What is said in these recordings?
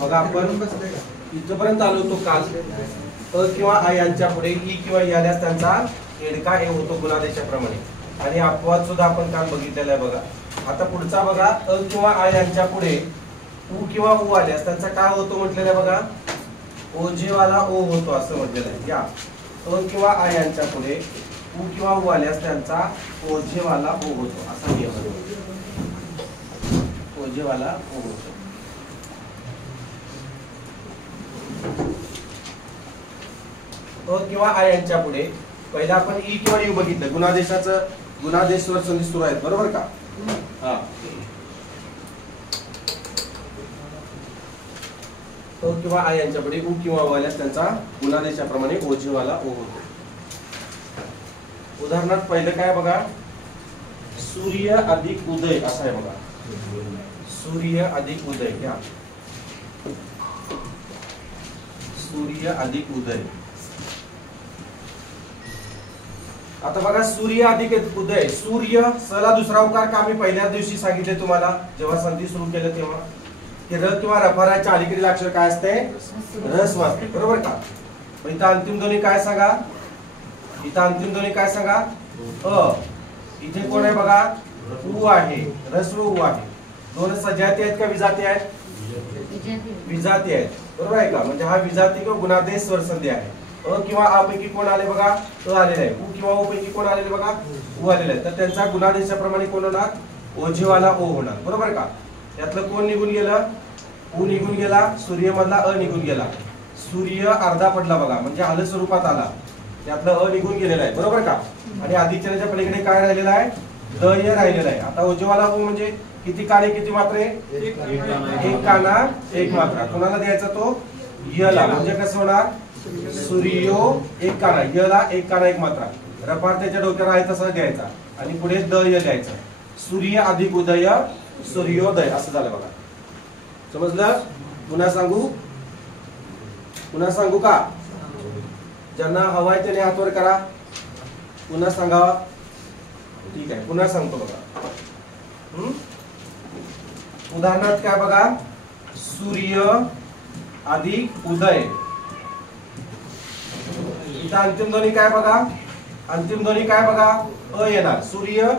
बघा आपण इथपर्यंत आलो होतो काल. अ किंवा आ यांच्या पुढे ई किंवा ई आल्यास त्यांचा एडका ए होतो गुणादेशाप्रमाणे. आणि अपवाद सुद्धा आपण काल बघितलेला आहे बघा. आता पुढचा बघा, अ किंवा आ यांच्या पुढे उ किंवा उ आल्यास त्यांचा काय होतो म्हटलेला आहे बघा, ओझेवाला ओ होतो असं म्हटलेलं आहे. या अ किंवा आ यांच्या पुढे उ किंवा उ आल्यास त्यांचा ओझेवाला ओ होतो असा नियम आहे. ओझेवाला ओ होतो. अ किंवा आ यांच्या पुढे पहिला आपण ई किंवा यू बघितलं. गुणादेशाचं गुणादेशवर संधी सुरू आहेत बरोबर का. हा अ किंवा आ यांच्या पुढे उ किंवा उ आल्यास त्यांचा गुणादेशाप्रमाणे ओझेवाला ओ होतो. उदाहरणार्थ पहिलं काय बघा, सूर्य अधिक उदय असं आहे बघा. सूर्य अधिक उदय. घ्या सूर्य अधिक उदय. आता बघा सूर्य अधिक उदय. सूर्य सला दुसरा उकार का मी पहिल्या दिवशी सांगितले तुम्हाला जेव्हा संधी सुरू केलं तेव्हा की र किंवा रफाराच्या अलीकडील अक्षर काय असते, ऱ्हस्व असते बरोबर का. इथं अंतिम ध्वनी काय सांगा, इथं अंतिम ध्वनी काय सांगा, अ. इथे कोण आहे बघा, उ आहे, ऱ्हस्व उ आहे. दोन सजाती आहेत का विजाती आहेत, विजाती आहेत बरोबर आहे का. म्हणजे हा विजाती किंवा गुणादेश स्वर संधी आहे. अ किंवा आ पैकी कोण आले बघा, अ आलेले आहे. उ किंवा उ पैकी कोण आलेले बघा, उ आलेले आहे. तर त्यांचा गुणादेशाप्रमाणे कोण होणार, ओझेवाला ओ होणार बरोबर का. यातलं कोण निघून गेलं, उ निघून गेला. सूर्य मधला अ निघून गेला. सूर्य अर्धा पडला बघा म्हणजे हल स्वरूपात आला. यातलं अ निघून गेलेला आहे बरोबर का. आणि आदित्यच्या पलीकडे काय राहिलेला आहे, दय राहिलेला आहे. आता ओझेवाला ओ म्हणजे किती काने किती मात्रे, एक काना एक मात्रा. कोणाला द्यायचा तो, यला. म्हणजे कसं होणार, सूर्यो एक काना, यला एक काना एक मात्रा. रफार त्याच्या डोक्यावर आहे तसा द्यायचा आणि पुढे दय द्यायचं. सूर्य अधिक उदय सूर्योदय असं झालं बघा. समजलं. पुन्हा सांगू का, ज्यांना हवाय त्याने हातवर करा. पुन्हा सांगावा. ठीक आहे पुन्हा सांगतो बघा. उदाहरणार्थ काय बघा, सूर्य अधिक उदय. इथं अंतिम ध्वनी काय बघा, अंतिम ध्वनी काय बघा, अ येणार. सूर्य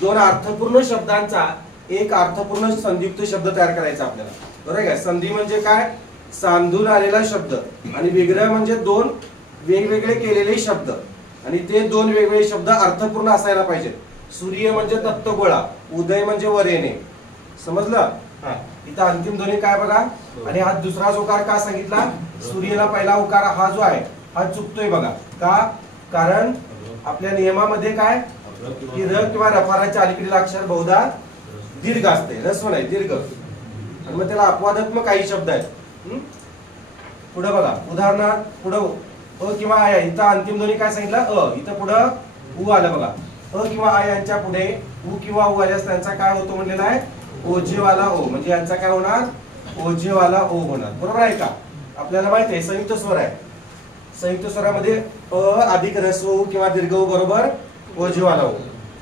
दोन अर्थपूर्ण शब्दांचा एक अर्थपूर्ण संयुक्त शब्द तयार करायचा आपल्याला बरोबर आहे. संधी म्हणजे काय, सांधून आलेला शब्द. आणि विग्रह म्हणजे दोन वेगवेगळे केलेले शब्द. आणि ते दोन वेगवेगळे शब्द अर्थपूर्ण असायला पाहिजे. सूर्य म्हणजे तत्वगोळा, उदय म्हणजे वर येणे. समजलं. हा इथं अंतिम ध्वनी काय बघा. आणि हा दुसरा जो उकार का सांगितला, सूर्यला पहिला उकार हा जो आहे हा चुकतोय बघा. का, कारण आपल्या नियमामध्ये काय की र किंवा रफाराच्या अलीकडील अक्षर बहुधा दीर्घ असते, ह्रस्व नाही दीर्घ. आणि मग त्याला अपवादात्मक काही शब्द आहेत. पुढे बघा उदाहरणार्थ पुढं अ किंवा आ. इथं अंतिम ध्वनी काय सांगितलं, अ. इथं पुढं उ आलं बघा. अ किंवा आ यांच्या पुढे उ किंवा उ आल्यास त्यांचा काय होतो म्हणलेला आहे, ओझेवाला ओ. म्हणजे यांचा काय होणार, ओझेवाला ओ होणार बरोबर आहे का. आपल्याला माहिती आहे संयुक्त स्वर आहे. संयुक्त स्वरामध्ये अ अधिक ऱ्हस्व उ किंवा दीर्घ उ बरोबर ओझेवाला ओ.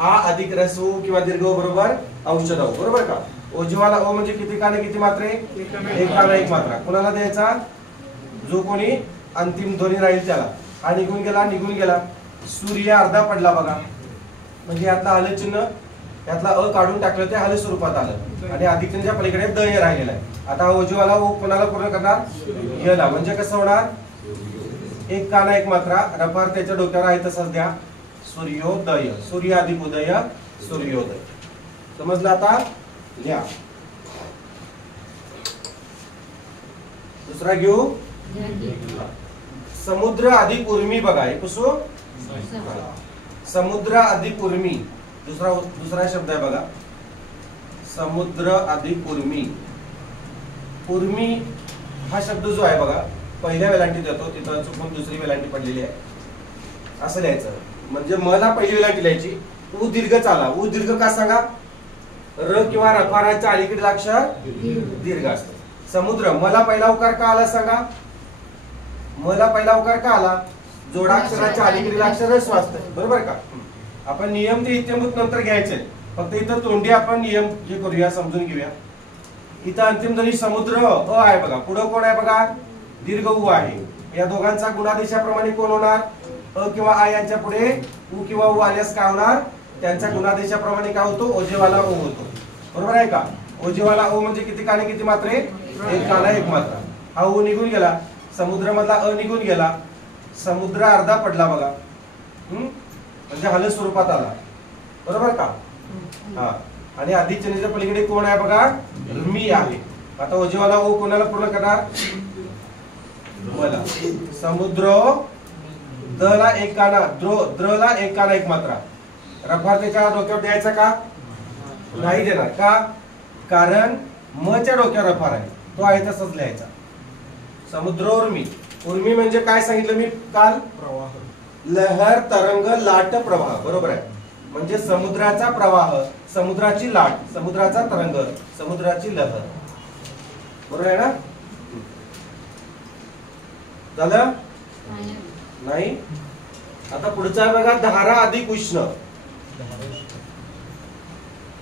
आ अधिक ऱ्हस्व उ किंवा दीर्घ उ बरोबर औषध ओ बरोबर का. ओझेवाला ओ म्हणजे किती काने किती मात्रे, एक काना एक मात्रा. कोणाला द्यायचा, जो कोणी अंतिम ध्वनी राहील त्याला. हा निघून गेला, निघून गेला. सूर्य अर्धा पडला बघा. म्हणजे यातला हल चिन्ह, यातला अ काढून टाकलं ते हल स्वरूपात आलं. आणि अधिकच्या पलीकडे दय राहिलेला आहे. आता ओझेवाला ओ कोणाला पूर्ण करणार, यला. म्हणजे कसं होणार, एक काना एक मात्रा. रफार त्याच्या डोक्यावर आहे तसंच द्या. सूर्योदय. सूर्य अधिक उदय सूर्योदय. समजलं. आता लिहा. दुसरा घेऊ, समुद्र अधिक उर्मी बघा. हे कसो, समुद्र अधिक उर्मी. दुसरा शब्द आहे बघा, समुद्र अधिक उर्मी. उर्मी हा शब्द जो आहे बघा पहिल्या वेलांटीत येतो. तिथं चुकून दुसरी वेलांटी पडलेली आहे असं लिहायचं. म्हणजे मला पहिली वेलांटी लिहायची. उ दीर्घ चाला. उ दीर्घ का सांगा, र किंवा रफाराच्या अलीकडील अक्षर दीर्घ असतं. समुद्र मला पहिला उकार का आला सांगा, मला पहिला उकार का आला, जोडाक्षराच्या अलीकडील अक्षर ह्रस्व असतं बरोबर का. आपण नियम ते इत्यंभूत नंतर घ्यायचे. फक्त इथं तोंडी आपण नियम जे करूया समजून घेऊया. इथं अंतिम ध्वनी समुद्र अ आहे बघा. पुढं कोण आहे बघा, दीर्घ उ आहे. या दोघांचा गुणादेशाप्रमाणे कोण होणार, अ किंवा आ यांच्या पुढे उ किंवा उ आल्यास काय होणार, त्यांच्या गुणादेशाप्रमाणे काय होतो, ओजेवाला ओ होतो. बरोबर आहे का. ओजेवाला ओ म्हणजे किती काने किती मात्रे, एक काना एक मात्रा. हा उ निघून गेला, समुद्र मधला अ निघून गेला, समुद्र अर्धा पडला बघा, म्हणजे हल स्वरूपात आला. बरोबर का. हा, आणि आधी चिन्हाच्या पलीकडे कोण आहे बघा, मी आहे. आता ओजेवाला ओ कोणाला पूर्ण करणार, मला. समुद्र द ला एक काना, द्र ला एक काना एक मात्रा. रफार त्याच्या डोक्यावर द्यायचा का, नाही देणार का, कारण म च्या डोक्यावर रफार आहे, तो आहे तसंच लिहायचा. समुद्र उर्मी. उर्मी म्हणजे काय सांगितलं मी काल, प्रवाह, लहर, तरंग, लाट, प्रवाह. बरोबर आहे. म्हणजे समुद्राचा प्रवाह, समुद्राची लाट, समुद्राचा तरंग, समुद्राची लहर. बरोबर आहे ना. झालं नाही. आता पुढचा बघा, धारा अधिक उष्ण.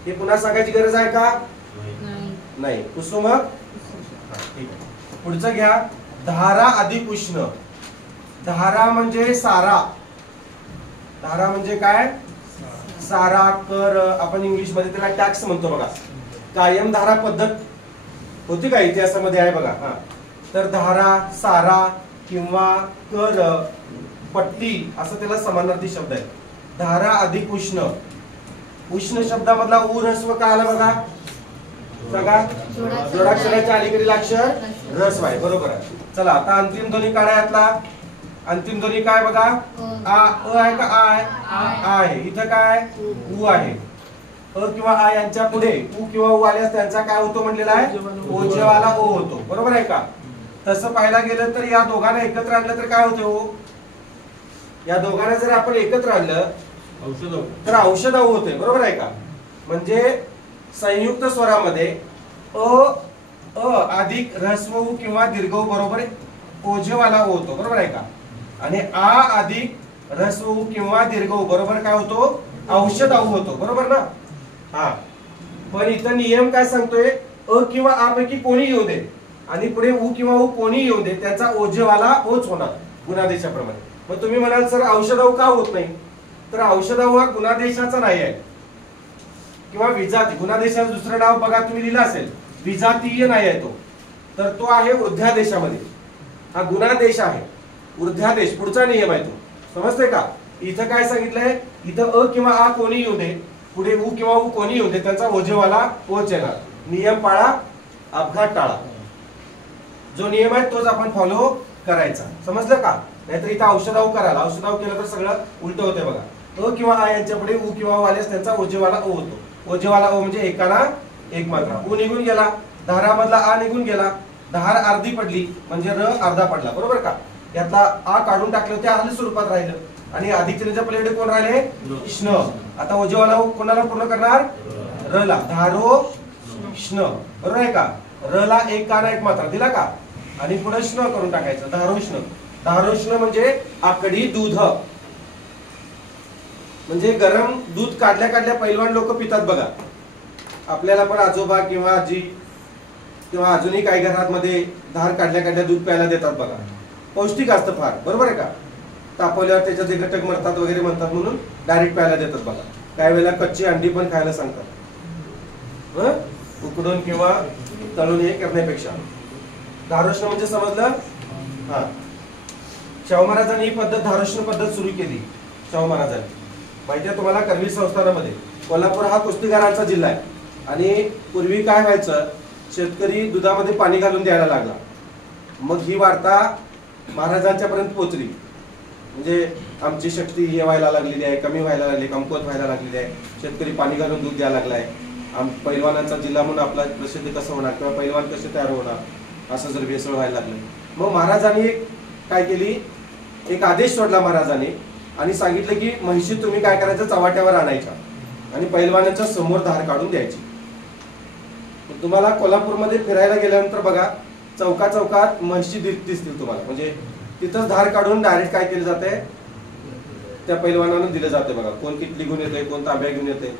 हे पुन्हा सांगायची गरज आहे का, नाही. कुसुम. ठीक आहे. पुढचं घ्या, धारा अधिक उष्ण. धारा म्हणजे सारा. धारा म्हणजे काय, सारा, कर. आपण इंग्लिश मध्ये त्याला टॅक्स म्हणतो बघा. कायम धारा पद्धत होती का इतिहासामध्ये आहे बघा. हा, तर धारा, सारा किंवा कर, पट्टी असं त्याला समानार्थी शब्द आहे. धारा अधिक उष्ण. उष्ण शब्दामधला उ ऱ्हस्व काय आला बघा, सांगा. जोडाक्षराच्या अलीकडील अक्षर ऱ्हस्व आहे. बरोबर आहे. चला आता अंतिम ध्वनी काढा यातला. अंतिम ध्वनी काय बघा, आ, अ आहे का, आ आहे. इथं काय, उ आहे. अ किंवा आ यांच्या पुढे उ किंवा उ आल्यास त्यांचा काय होतो म्हणलेला आहे, ओजेवाला ओ होतो. बरोबर आहे का. तसं पाहायला गेलं तर या दोघांना एकत्र आणलं तर काय होते, या दोघांना जर आपण एकत्र आणलं तर औषध होते. बरोबर आहे का. म्हणजे संयुक्त स्वरामध्ये अ अधिक ऱ्हस्व उ किंवा दीर्घ उ बरोबर ओजेवाला ओ होतो. बरोबर आहे का. आणि आ अधिक ऱ्हस्व उ किंवा दीर्घ उ बरोबर काय होतो, औषध होतो. बरोबर ना. हा, पण इथं नियम काय सांगतोय, अ किंवा आ पैकी कोणी येऊ दे आणि पुढे उ किंवा उ कोणी येऊ दे, त्याचा ओजेवाला ओच होणार गुणादेशाप्रमाणे. मग तुम्ही म्हणाल सर औषध का होत नाही, तर औषध हा गुणादेशाचा नाही आहे किंवा विजाती. गुणादेशाचं दुसरं नाव बघा तुम्ही लिहिलं असेल, विजातीय नाही आहे तो, तर तो आहे वृद्ध्यादेशामध्ये. हा गुणादेश आहे, वृद्ध्यादेश पुढचा नियम आहे तो. समजते का. इथं काय सांगितलंय, इथं अ किंवा आ कोणी येऊ दे, पुढे उ किंवा उ कोणी येऊ दे, त्यांचा ओजेवाला ओच येणार. नियम पाळा, अपघात टाळा. जो नियम आहे तोच आपण फॉलो करायचा. समजलं का. नाहीतर इथं औषधाव कराल, औषधाव केलं तर सगळं उलट होते बघा. अ किंवा आ यांच्या पुढे उ किंवा उ आल्यास त्यांचा ओजेवाला ओ होतो. ओजेवाला ओ म्हणजे एकाला एक मात्रा. उ निघून गेला, धारामधला आ निघून गेला, धार अर्धी पडली म्हणजे र अर्धा पडला. बरोबर का. यातला आ काढून टाकलं, त्या हल स्वरूपात राहिलं. आणि अधिक चिन्हाच्या पलीकडे कोण राहिले, श्न. आता ओजेवाला कोणाला पूर्ण करणार, र ला. धारो श्न. बरोबर आहे का. र ला एक काना एक मात्रा दिला का, आणि पुढे श्न करून टाकायचं, धारोष्ण. धारोष्ण म्हणजे आकडी दूध, म्हणजे गरम दूध काढल्या काढल्या पैलवान लोक पितात बघा. आपल्याला पण आजोबा किंवा आजी किंवा अजूनही काही घरांमध्ये धार काढल्या काढल्या दूध प्यायला देतात बघा. पौष्टिक असतं फार. बरोबर आहे का. तापवल्यावर त्याच्यात जे घटक मरतात वगैरे म्हणतात म्हणून डायरेक्ट प्यायला देतात बघा. काही वेळेला कच्ची अंडी पण खायला सांगतात, उकडून किंवा तळून हे करण्यापेक्षा. धारोष्ण म्हणजे समजलं. हा, शाहू महाराजांनी ही पद्धत, धारोष्ण पद्धत सुरू केली. शाहू महाराजांनी माहितीये तुम्हाला, करवीर संस्थानामध्ये. कोल्हापूर हा कुस्तीगारांचा जिल्हा आहे. आणि पूर्वी काय व्हायचं, शेतकरी दुधामध्ये पाणी घालून द्यायला लागला. मग ही वार्ता महाराजांच्या पर्यंत पोहोचली. म्हणजे आमची शक्ती हे व्हायला लागलेली आहे, कमी व्हायला लागली, कमकुवत व्हायला लागलेली आहे, शेतकरी पाणी घालून दूध द्यायला लागलाय, पैलवानांचा जिल्हा म्हणून आपला प्रसिद्ध कसं होणार किंवा पैलवान कसे तयार होणार, असं जर भेसळ व्हायला लागलं. मग महाराजांनी काय केली, एक आदेश सोडला महाराजांनी आणि सांगितलं की म्हशी तुम्ही काय करायचं, चव्हाट्यावर आणायच्या आणि पैलवानाच्या समोर धार काढून द्यायची. तुम्हाला कोल्हापूरमध्ये फिरायला गेल्यानंतर बघा, चौका चौकात म्हशी दिसतील तुम्हाला. म्हणजे तिथंच धार काढून डायरेक्ट काय केलं जाते, त्या पैलवानांना दिलं जाते बघा. कोण किटली घेऊन येते, कोण तांब्या घेऊन येते,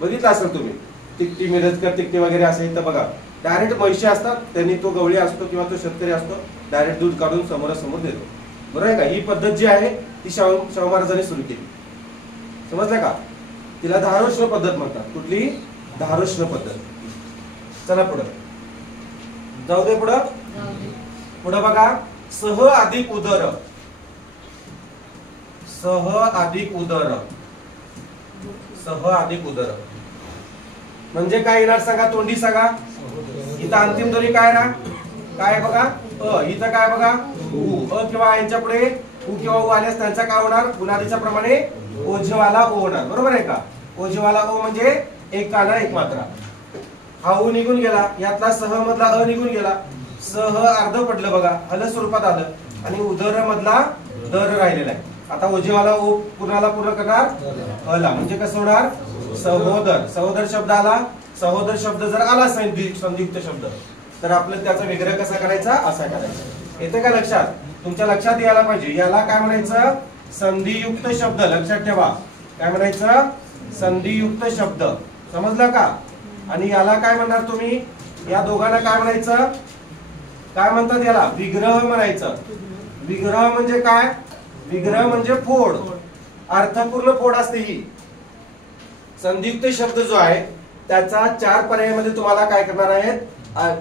बघितलं असेल तुम्ही. तिकटी मिरजकर तिकटी वगैरे असेल तर बघा डायरेक्ट म्हशी असतात, त्यांनी तो गवळी असतो किंवा तो शेतकरी असतो, डायरेक्ट दूध काढून समोरासमोर देतो. बरोबर आहे का? ही पद्धत जी आहे ती शाहू महाराजांनी सुरू केली. समजलं का? तिला धारोष्ण पद्धत म्हणतात. कुठली? धारोष्ण पद्धत. चला पुढं जाऊ दे. पुढं बघा, सह अधिक उदर. सह अधिक उदर. सह अधिक उदर म्हणजे काय येणार सांगा? तोंडी सांगा. इथं अंतिम ध्वनी काय ना? काय बघा? अ. इथं काय बघा? उ. अ किंवा यांच्या पुढे उ किंवा उ आल्यास त्यांचा काय होणार? गुणादीच्या प्रमाणे ओझेवाला ओ होणार. बरोबर आहे का? ओझेवाला ओ म्हणजे एक काना एक मात्रा. हा उ निघून गेला, यातला सह मधला अ निघून गेला, सह अर्ध पडलं बघा, हल स्वरूपात आलं, आणि उदर मधला दर राहिलेला आहे. आता ओझेवाला ओ कुणाला पूर्ण करणार? अला. म्हणजे कसं होणार? सहोदर. सहोदर शब्द आला. सहोदर शब्द जर आला संयुक्त शब्द, तर आपल्याला त्याचा विग्रह कसा करायचा? असा करायचा. येते का लक्षात? तुमच्या लक्षात यायला पाहिजे. याला काय म्हणायचं? संधियुक्त शब्द. लक्षात ठेवा. काय म्हणायचं? संधियुक्त शब्द. समजलं का? आणि याला काय म्हणणार तुम्ही? या दोघांना काय म्हणायचं? काय म्हणतात याला? विग्रह म्हणायचं. विग्रह म्हणजे काय? विग्रह म्हणजे फोड. अर्थपूर्ण फोड असते ही. संधियुक्त शब्द जो आहे त्याचा 4 पर्यायामध्ये तुम्हाला काय करणार आहेत?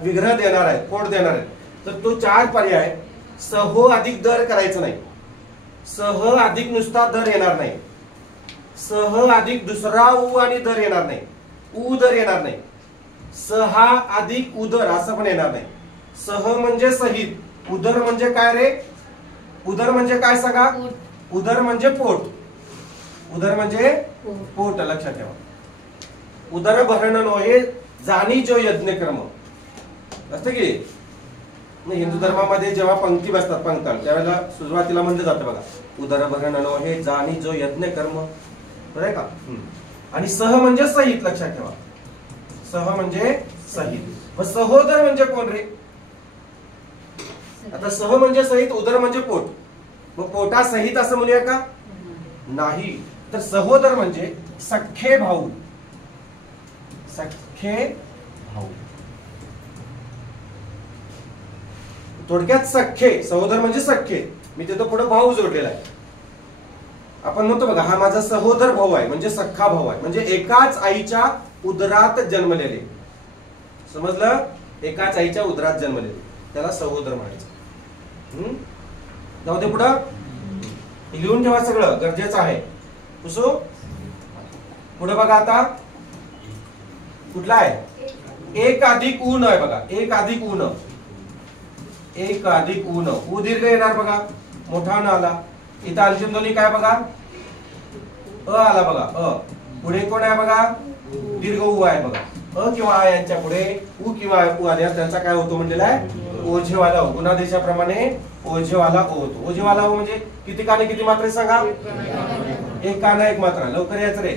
विग्रह देणार आहेत, फोड देणार आहेत. तर तो 4 पर्याय सह अधिक दर करायचं नाही. सह अधिक नुसता दर येणार नाही. सह अधिक दुसरा उ आणि दर येणार नाही. उ दर येणार नाही. सहा अधिक उदर असं पण येणार नाही. सह म्हणजे सहित. उदर म्हणजे काय रे? उदर म्हणजे काय सांगा? उदर म्हणजे पोट. उदर म्हणजे पोट. लक्षात ठेवा. उदर भरण हे जाणी जो यज्ञ कर्म असतं की हिंदू धर्मामध्ये जेव्हा पंक्ती बसतात पंक्ताल त्यावेळेला सुरुवातीला म्हणलं जातं बघा, उदर भरण हे जाणी जो यज्ञ कर्म. बरोबर आहे का? आणि सह म्हणजे सहित. लक्षात ठेवा. सह म्हणजे सहित. मग सहोदर म्हणजे कोण रे? आता सह म्हणजे सहित, उदर म्हणजे पोट. मग पोटा सहित असं म्हणूया का? नाही. तर सहोदर म्हणजे सख्खे भाऊ. सख्खे भाऊ. थोडक्यात सख्खे. सहोदर म्हणजे सख्खे. मी तिथं पुढे भाऊ जोडलेला आहे. आपण म्हणतो बघा, हा माझा सहोदर भाऊ आहे म्हणजे सख्खा भाऊ आहे. म्हणजे एकाच आईच्या उदरात जन्मलेले. समजलं? एकाच आईच्या उदरात जन्मलेले त्याला सहोदर म्हणायचं. जाऊ दे पुढं. लिहून ठेवा, सगळं गरजेचं आहे. पुसू. पुढे बघा आता कुठला आहे? एक अधिक ऊन आहे बघा. एक अधिक ऊन. एक अधिक ऊन. उ दीर्घ येणार बघा. मोठा न आला. इथं अंतिम ध्वनी काय बघा? अ आला बघा. अ पुढे कोण आहे बघा? दीर्घ उ आहे बघा. अ किंवा आ यांच्या पुढे उ किंवा उ आल्यास त्यांचा काय होतो म्हणलेला आहे? ओझेवाला ओ. गुणादेशाप्रमाणे ओझेवाला ओ होतो. ओझेवाला ओ म्हणजे किती काने किती मात्रे सांगा? एक काना एक मात्रा. लवकर याच रे.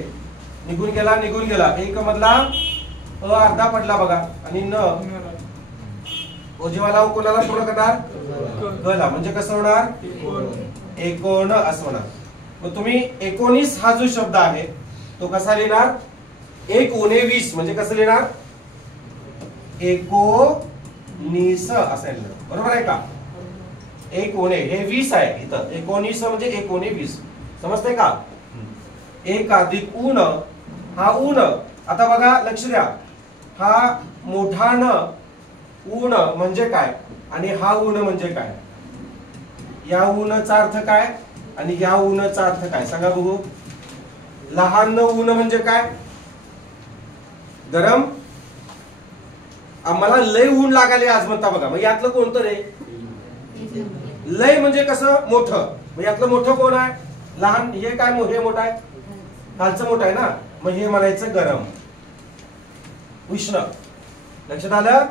निघून गेला निघून गेला. एक मधला अ अर्धा पडला बघा. आणि न ओझेवाला ओ कोणाला पूर्ण करणार? गला. म्हणजे कसं होणार? एकोण असं होणार. मग तुम्ही 19 हा जो शब्द आहे तो कसा लिहिणार? 1 उणे 20 म्हणजे कसं लिहिणार? 19 असं लिहिणार. बरोबर आहे का? 1 उणे हे 20 आहे इथं. 19 म्हणजे 1 उणे 20. समजतंय का? एक अधिक ऊन. हा ऊन. आता बघा लक्ष द्या. हा मोठा न ऊन म्हणजे काय आणि हा ऊन म्हणजे काय? या ऊनचा अर्थ काय आणि या ऊनचा अर्थ काय सांगा बघू. लहान ऊन म्हणजे काय? गरम. आम्हाला लय ऊन लागाले आज म्हणता बघा. मग यातलं कोणतं रे? लय म्हणजे कसं? मोठं. मग यातलं मोठं कोण आहे? लहान. हे काय? हे मोठं आहे. खालचं मोठं आहे ना. मग हे म्हणायचं गरम. उष्ण. लक्षात आलं?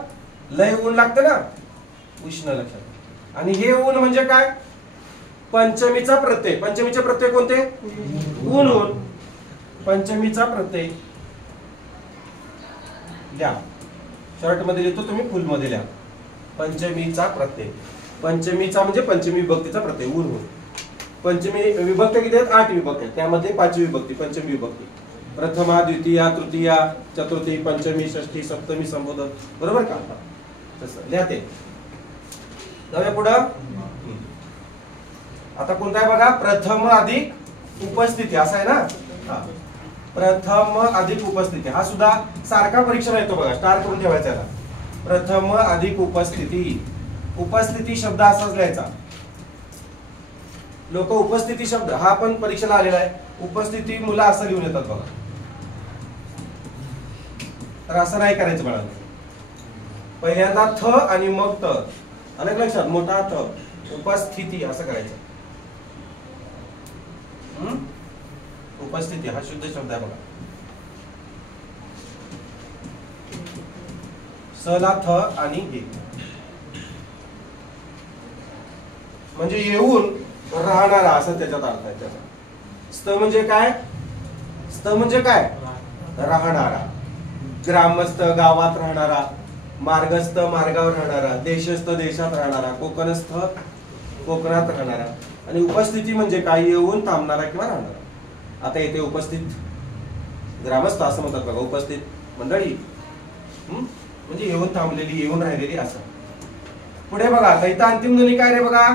लय ऊन लागतं ना. उष्ण. लक्षात. आणि हे ऊन म्हणजे काय? पंचमीचा प्रत्यय. पंचमीचे प्रत्यय कोणते? ऊन. ऊन. पंचमीचा प्रत्यय लिहा. शॉर्ट मध्ये लिहितो, तुम्ही फुल मध्ये लिहा. पंचमीचा प्रत्यय. पंचमीचा म्हणजे पंचमी विभक्तीचा प्रत्यय. ऊन. ऊन. पंचमी विभक्ती किती आहेत? 8 विभक्ती. त्यामध्ये 5वी विभक्ती पंचमी विभक्ती. प्रथमा, द्वितीया, तृतीया, चतुर्थी, पंचमी, षष्ठी, सप्तमी, संबोधन. बरोबर का? तसं लिहा ते. जाऊया पुढं. आता कोणता आहे बघा, प्रथम अधिक उपस्थिती असं आहे ना. हा, प्रथम अधिक उपस्थिती हा सुद्धा सारखा परीक्षेला येतो बघा, स्टार करून ठेवायचा याला. प्रथम अधिक उपस्थिती. उपस्थिती शब्द असाच लिहायचा. लोक उपस्थिती शब्द हा पण परीक्षेला आलेला आहे. उपस्थिती मुलं असं लिहून येतात बघा, तर असं नाही करायचं बाळा. पहिल्यांदा थ आणि मग त. अलग लक्षात, मोठा थ, उपस्थिती असं करायचं. उपस्थिती हा शुद्ध शब्द आहे बघा. स ला थ आणि हे म्हणजे येऊन राहणारा असं त्याच्यात अर्थ आहे त्याचा. स्थ म्हणजे काय? स्थ म्हणजे काय? राहणारा. ग्रामस्थ गावात राहणारा, मार्गस्थ मार्गावर राहणारा, देशस्थ देशात राहणारा, कोकणस्थ कोकणात राहणारा. आणि उपस्थिती म्हणजे काय? येऊन थांबणारा किंवा राहणारा. आता येथे उपस्थित ग्रामस्थ असं म्हणतात बघा, उपस्थित मंडळी म्हणजे येऊन थांबलेली, येऊन राहिलेली असं. पुढे बघा, आता इथं अंतिम ध्वनी काय रे बघा?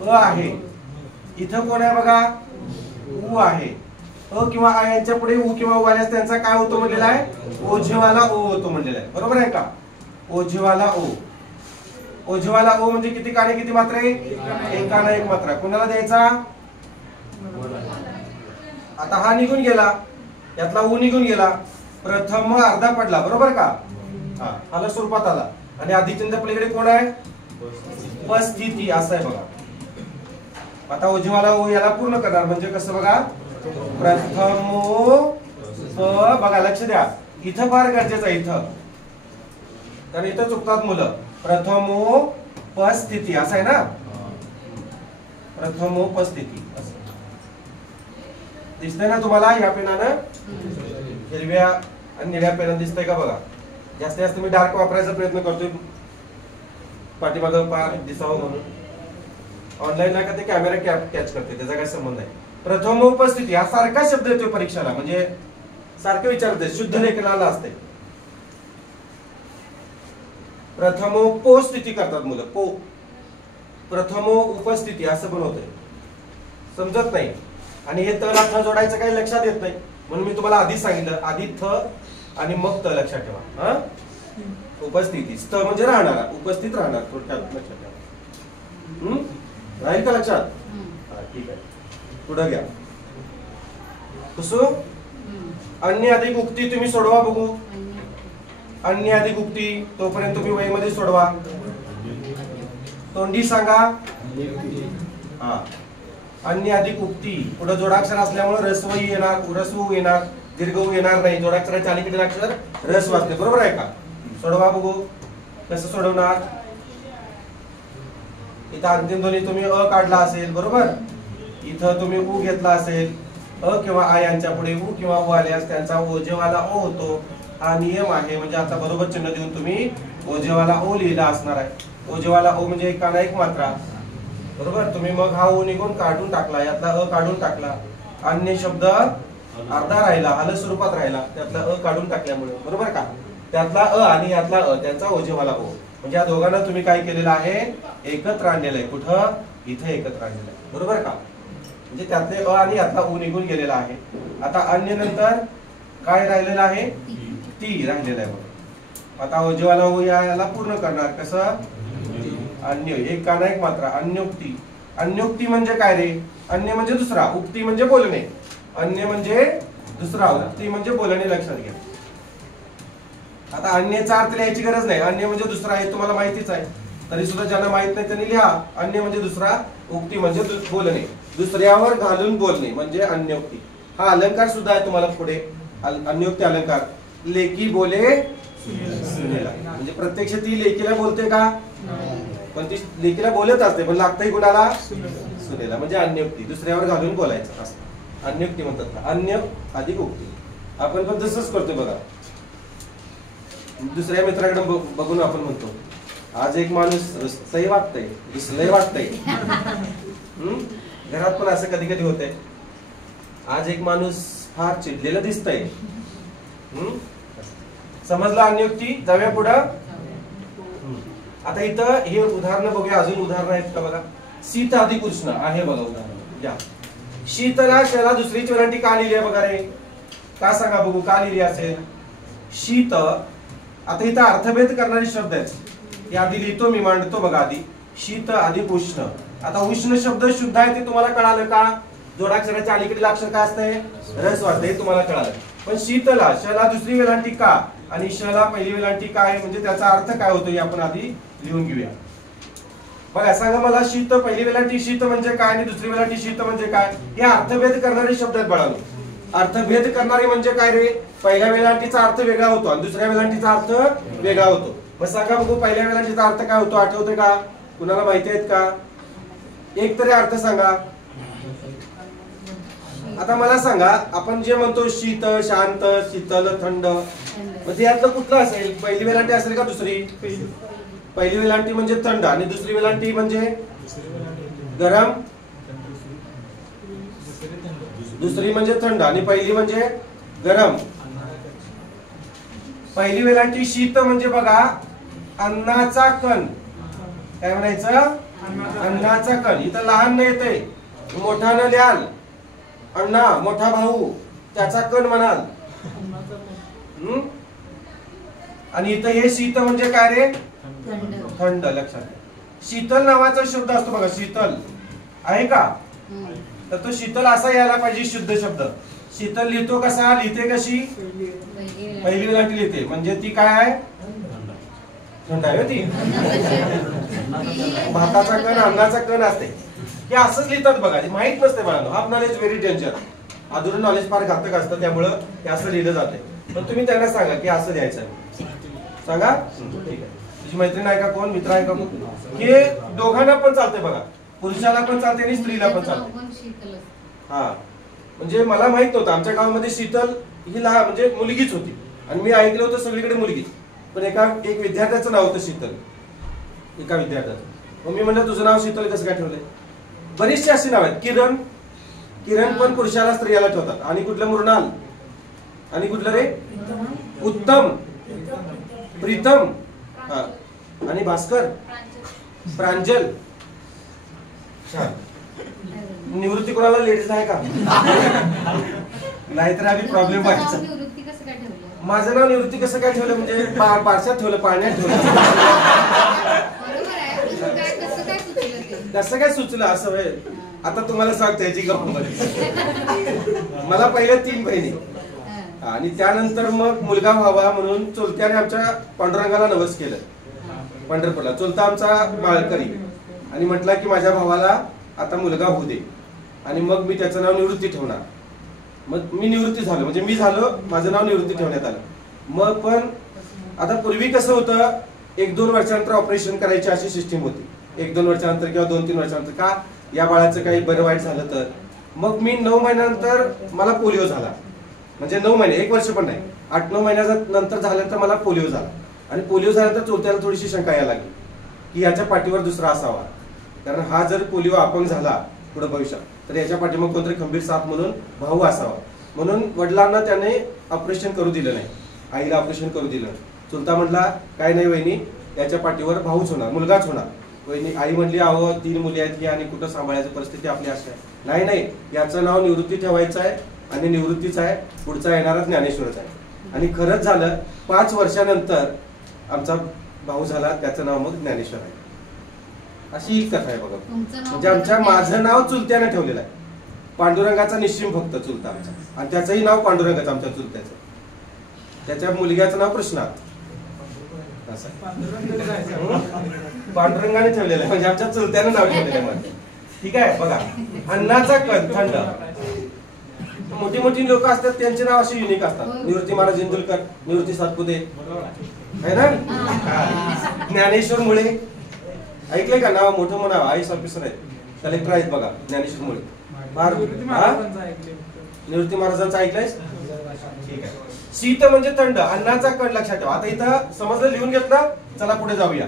अ आहे. इथं कोण आहे बघा? उ आहे. अ किंवा आ यांच्या पुढे उ किंवा उ आल्यास त्यांचा काय होतो म्हणलेला आहे? ओझेवाला ओ होतो म्हणलेला आहे. बरोबर आहे का? ओझेवाला ओ. ओझेवाला ओ म्हणजे किती काने किती मात्रे? एकाना एक मात्रा. कोणाला द्यायचा? आता हा निघून गेला, यातला उ निघून गेला, प्रथम अर्धा पडला. बरोबर का? हा, आला स्वरूपात आला. आणि आधीच्या पलीकडे कोण आहे? उपस्थिती असं आहे बघा. आता ओझेवाला ओ याला पूर्ण करणार म्हणजे कसं बघा, प्रथमो प. बघा लक्ष द्या, इथं फार गरजेचं आहे इथं, कारण इथं चुकतात मुलं. प्रथमोपस्थिती असं आहे ना. प्रथमोपस्थिती असं दिसतंय ना तुम्हाला या पेनानं? हिरव्या आणि निळ्या पेनानं दिसतंय का बघा. जास्तीत जास्त मी डार्क वापरायचा प्रयत्न करतोय, पाठीमागं दिसावं म्हणून. ऑनलाईन नाही का ते कॅमेरा कॅच करते, त्याचा काय संबंध आहे? प्रथमोपस्थिती हा सारखा शब्द येतोय परीक्षेला, म्हणजे सारखं विचारते, शुद्ध लेखनाला असते. प्रथमोपस्थिती करतात मुलं, पो. प्रथमो उपस्थिती असं पण होतंय, समजत नाही. आणि हे त ला थ जोडायचं काही लक्षात येत नाही, म्हणून मी तुम्हाला आधीच सांगितलं, आधी थ आणि मग त लक्षात ठेवा. हा, उपस्थिती. स्थ म्हणजे राहणारा, उपस्थित राहणार, थोडक्यात लक्षात ठेवा. राहील का लक्षात? हा, ठीक आहे. पुढे घ्या. कसो अन्य अधिक उक्ती तुम्ही सोडवा बघू. अन्य अधिक उक्ती तोपर्यंत तुम्ही वहीमध्ये सोडवा. तोंडी सांगा. हा, अन्य अधिक उक्ती पुढे जोडाक्षर असल्यामुळे रस्व येणार, रस्व येणार, दीर्घ येणार नाही. जोडाक्षराच्या अलीकडील अक्षर रस वाचते. बरोबर आहे का? सोडवा बघू. कसं सोडवणार? इथं अंतिम ध्वनी तुम्ही अ काढला असेल, बरोबर. इथं तुम्ही उ घेतला असेल, अ किंवा आ यांच्या पुढे उ किंवा उ आल्यास त्यांचा ओझेवाला ओ होतो. हा नियम आहे, म्हणजे आता बरोबर चिन्ह देऊन तुम्ही ओझेवाला ओ लिहिला असणार आहे. ओझेवाला ओ म्हणजे एकाना एक मात्रा. बरोबर. तुम्ही मग हा ओ निघून काढून टाकला, यातला अ काढून टाकला. अन्य शब्द अर्धा राहिला, हल स्वरूपात राहिला, त्यातला अ काढून टाकल्यामुळे. बरोबर का? त्यातला अ आणि यातला अ त्यांचा ओझेवाला ओ, म्हणजे या दोघांना तुम्ही काय केलेलं आहे? एकत्र आणलेलं आहे. कुठं? इथं एकत्र आणलेलं आहे. बरोबर का? म्हणजे त्यातले अ आणि यातला उ निघून गेलेला आहे. आता अन्य नंतर काय राहिलेलं आहे? ती राहिलेलं आहे बघा. आता ओझेवाला ओ याला पूर्ण करणार कसं? अन्य, एक काना एक मात्रा. अन्योक्ती. अन्योक्ती म्हणजे काय रे? अन्य म्हणजे दुसरा, उक्ती म्हणजे बोलणे. अन्य म्हणजे दुसरा, उक्ती म्हणजे बोलणे. लक्षात घ्या. आता अन्यचा अर्थ लिहायची गरज नाही, अन्य म्हणजे दुसरा हे तुम्हाला माहितीच आहे. तरी सुद्धा ज्यांना माहित नाही त्यांनी लिहा. अन्य म्हणजे दुसरा, उक्ती म्हणजे बोलणे, दुसऱ्यावर घालून बोलणे म्हणजे अन्योक्ती. हा अलंकार सुद्धा आहे तुम्हाला पुढे, अन्योक्ती अलंकार. लेकी बोले सुनेला, म्हणजे प्रत्यक्ष ती लेकीला बोलते का? पण ती लेकीला बोलत असते, पण लागतंय कुणाला? सुनेला, म्हणजे अन्योक्ती, दुसऱ्यावर घालून बोलायचं असं अन्योक्ती म्हणतात. अन्य अधिक उक्ती. आपण पण तसंच करतोय बघा. दुसऱ्या मित्राकडे बघून आपण म्हणतो, आज एक माणूस रुसलंय वाटतंय, रुसलंय वाटतंय. घरात पण असं कधी कधी होतंय. आज एक माणूस फार चिडलेलं दिसतंय. समजलं अन्योक्ती? जाऊया पुढं. आता इथं हे उदाहरण बघूया. अजून उदाहरण आहेत का बघा. शीत अधिक उष्ण आहे बघा उदाहरण द्या. शीतला शला दुसरीची वेलांटी का लिहिली आहे बघा रे? का सांगा बघू का लिहिली असेल? शीत. आता इथं अर्थभेद करणारे शब्द आहेत. हे आधी लिहितो मी, मांडतो बघा आधी. शीत अधिक उष्ण. आता उष्ण शब्द शुद्ध आहे ते तुम्हाला कळालं का? जोडाक्षराच्या अलीकडील अक्षर काय असतंय? ऱ्हस्व असतंय, हे तुम्हाला कळालं. पण शीतला शला दुसरी वेलांटी का आणि शला पहिली वेलांटी का आहे, म्हणजे त्याचा अर्थ काय होतो हे आपण आधी लिहून घेऊया. बघा सांगा मला, शीत पहिली वेलांटी शीत म्हणजे काय आणि दुसरी वेलांटी शीत म्हणजे काय? हे अर्थभेद करणारे शब्द आहेत बाळांनो. अर्थभेद करणारे म्हणजे काय रे? पहिल्या वेलांटीचा अर्थ वेगळा होतो आणि दुसऱ्या वेलांटीचा अर्थ वेगळा होतो. मग सांगा बघू पहिल्या वेलांटीचा अर्थ काय होतो? आठवतंय का? कुणाला माहिती आहेत का? एक तरी अर्थ सांगा. आता मला सांगा, आपण जे म्हणतो शीत, शांत, शीतल, थंड, मग यातलं कुठलं असेल? पहिली वेलांटी असेल का दुसरी? पहिली वेलांटी म्हणजे थंड आणि दुसरी वेलांटी म्हणजे गरम. दुसरी म्हणजे थंड आणि पहिली म्हणजे गरम. पहिली वेलांटी शीत म्हणजे बघा अन्नाचा कण. काय म्हणायचं? अन्नाचा कण. इथं लहान न येते, मोठा न द्याल. अण्णा मोठा भाऊ त्याचा कण म्हणाल. आणि इथं हे शीत म्हणजे काय रे? थंड. लक्षात. शीतल नावाचा शब्द असतो बघा. शीतल आहे का? तर तो शीतल असा यायला पाहिजे शुद्ध शब्द. शीतल लिहितो कसा? लिहिते कशी? पहिली वेलांटी लिहिते म्हणजे ती काय आहे? थंड आहे ती. भाताचा कण अन्नाचा कण असते. हे असंच लिहितात बघा. माहित नसते बाळांनो. Half knowledge very danger. अधुरं नॉलेज फार घातक असतं, त्यामुळं हे असं लिहिलं जाते. पण तुम्ही त्यांना सांगा की असं लिहायचं आहे. सांगा. ठीक आहे. तुझी मैत्रीण आहे का? कोण मित्र आहे का? हे दोघांना पण चालते बघा. पुरुषाला पण चालते आणि स्त्रीला पण चालते. हा म्हणजे मला माहित नव्हतं. आमच्या गावामध्ये शीतल ही लहान म्हणजे मुलगीच होती आणि मी ऐकलं होतं सगळीकडे मुलगीच. पण एक विद्यार्थ्याचं नाव होतं शीतल. एका विद्यार्थ्याचं. मग मी म्हणलं तुझं नाव शीतल कसं काय ठेवलंय? बरीचशी अशी नाव आहेत. किरण. किरण पण पुरुषाला स्त्रियाला ठेवतात. आणि कुठलं? मृणाल. आणि कुठलं रे? उत्तम, प्रीतम, आणि भास्कर, प्रांजल. निवृत्ती कोणाला लेडीज आहे का? नाहीतर आम्ही प्रॉब्लेम व्हायचा. माझं नाव निवृत्ती कसं काय ठेवलं? म्हणजे पारशात ठेवलं, पाण्यात ठेवलं. कसं काय सुचलं असं होय? आता तुम्हाला सांगतो याची गप्पामध्ये. मला पहिल्या 3 बहिणी आणि त्यानंतर मग मुलगा व्हावा म्हणून चुलत्याने आमच्या पांडुरंगाला नवस केलं पंढरपूरला. चुलता आमचा माळकरी आणि म्हटला की माझ्या भावाला आता मुलगा होऊ दे आणि मग मी त्याचं नाव निवृत्ती ठेवणार. मग मी निवृत्ती झालो म्हणजे मी झालो, माझं नाव निवृत्ती ठेवण्यात आलं. मग पण आता पूर्वी कसं होतं 1-2 वर्षानंतर ऑपरेशन करायची अशी सिस्टीम होती. 1-2 वर्षानंतर किंवा 2-3 वर्षानंतर. का? या बाळाचं काही बरं वाईट झालं तर. मग मी 9 महिन्यानंतर मला पोलिओ झाला. म्हणजे 9 महिने, 1 वर्ष पण नाही, 8-9 महिन्यानंतर झाल्यानंतर मला पोलिओ झाला. आणि पोलिओ झाल्यानंतर चुलत्याला थोडीशी शंका यायला लागली की याच्या पाठीवर दुसरा असावा. कारण हा जर पोलिओ अपंग झाला पुढे भविष्यात तर याच्या पाठीमाग कोणतरी खंबीर साथ म्हणून भाऊ असावा. म्हणून वडिलांना त्याने ऑपरेशन करू दिलं नाही. आईला ऑपरेशन करू दिलं नाही. चुलता म्हटला काय नाही वहिनी, याच्या पाठीवर भाऊच होणार, मुलगाच होणार. वहिनी आई म्हणली अहो 3 मुली आहेत की आणि कुठं सांभाळायची परिस्थिती आपली अशी आहे. नाही नाही, याचं नाव निवृत्ती ठेवायचं आहे आणि निवृत्तीच आहे, पुढचा येणारा ज्ञानेश्वरच आहे. आणि खरंच झालं 5 वर्षानंतर आमचा भाऊ झाला, त्याचं नाव मग ज्ञानेश्वर आहे. अशी ही कथा आहे बघा. म्हणजे माझं नाव चुलत्याने ठेवलेलं आहे. पांडुरंगाचा निश्चिम भक्त चुलता आमचा आणि त्याचंही नाव पांडुरंगाचं आमच्या चुलत्याचं. त्याच्या मुलग्याचं नाव कृष्णा. पांडुरंगाने ठेवलेलं आहे म्हणजे आमच्या चुलत्याने नाव ठेवलेलं आहे. ठीक आहे बघा. अन्नाचा कण थंड. मोठी मोठी लोक असतात त्यांचे नाव असे युनिक असतात. निवृत्ती महाराज इंदुलकर, निवृत्ती सातपुते आहे ना. ज्ञानेश्वर मुळे ऐकलंय का नाव? मोठं म्हणा, आईस ऑफिसर आहेत, कलेक्टर आहेत बघा ज्ञानेश्वर मुळे. निवृत्ती महाराजांचं ऐकलंयस? ठीक आहे. शीत म्हणजे थंड, अन्नाचा कण लक्षात ठेवा. आता इथं समजलं, लिहून घेतलं. चला पुढे जाऊया.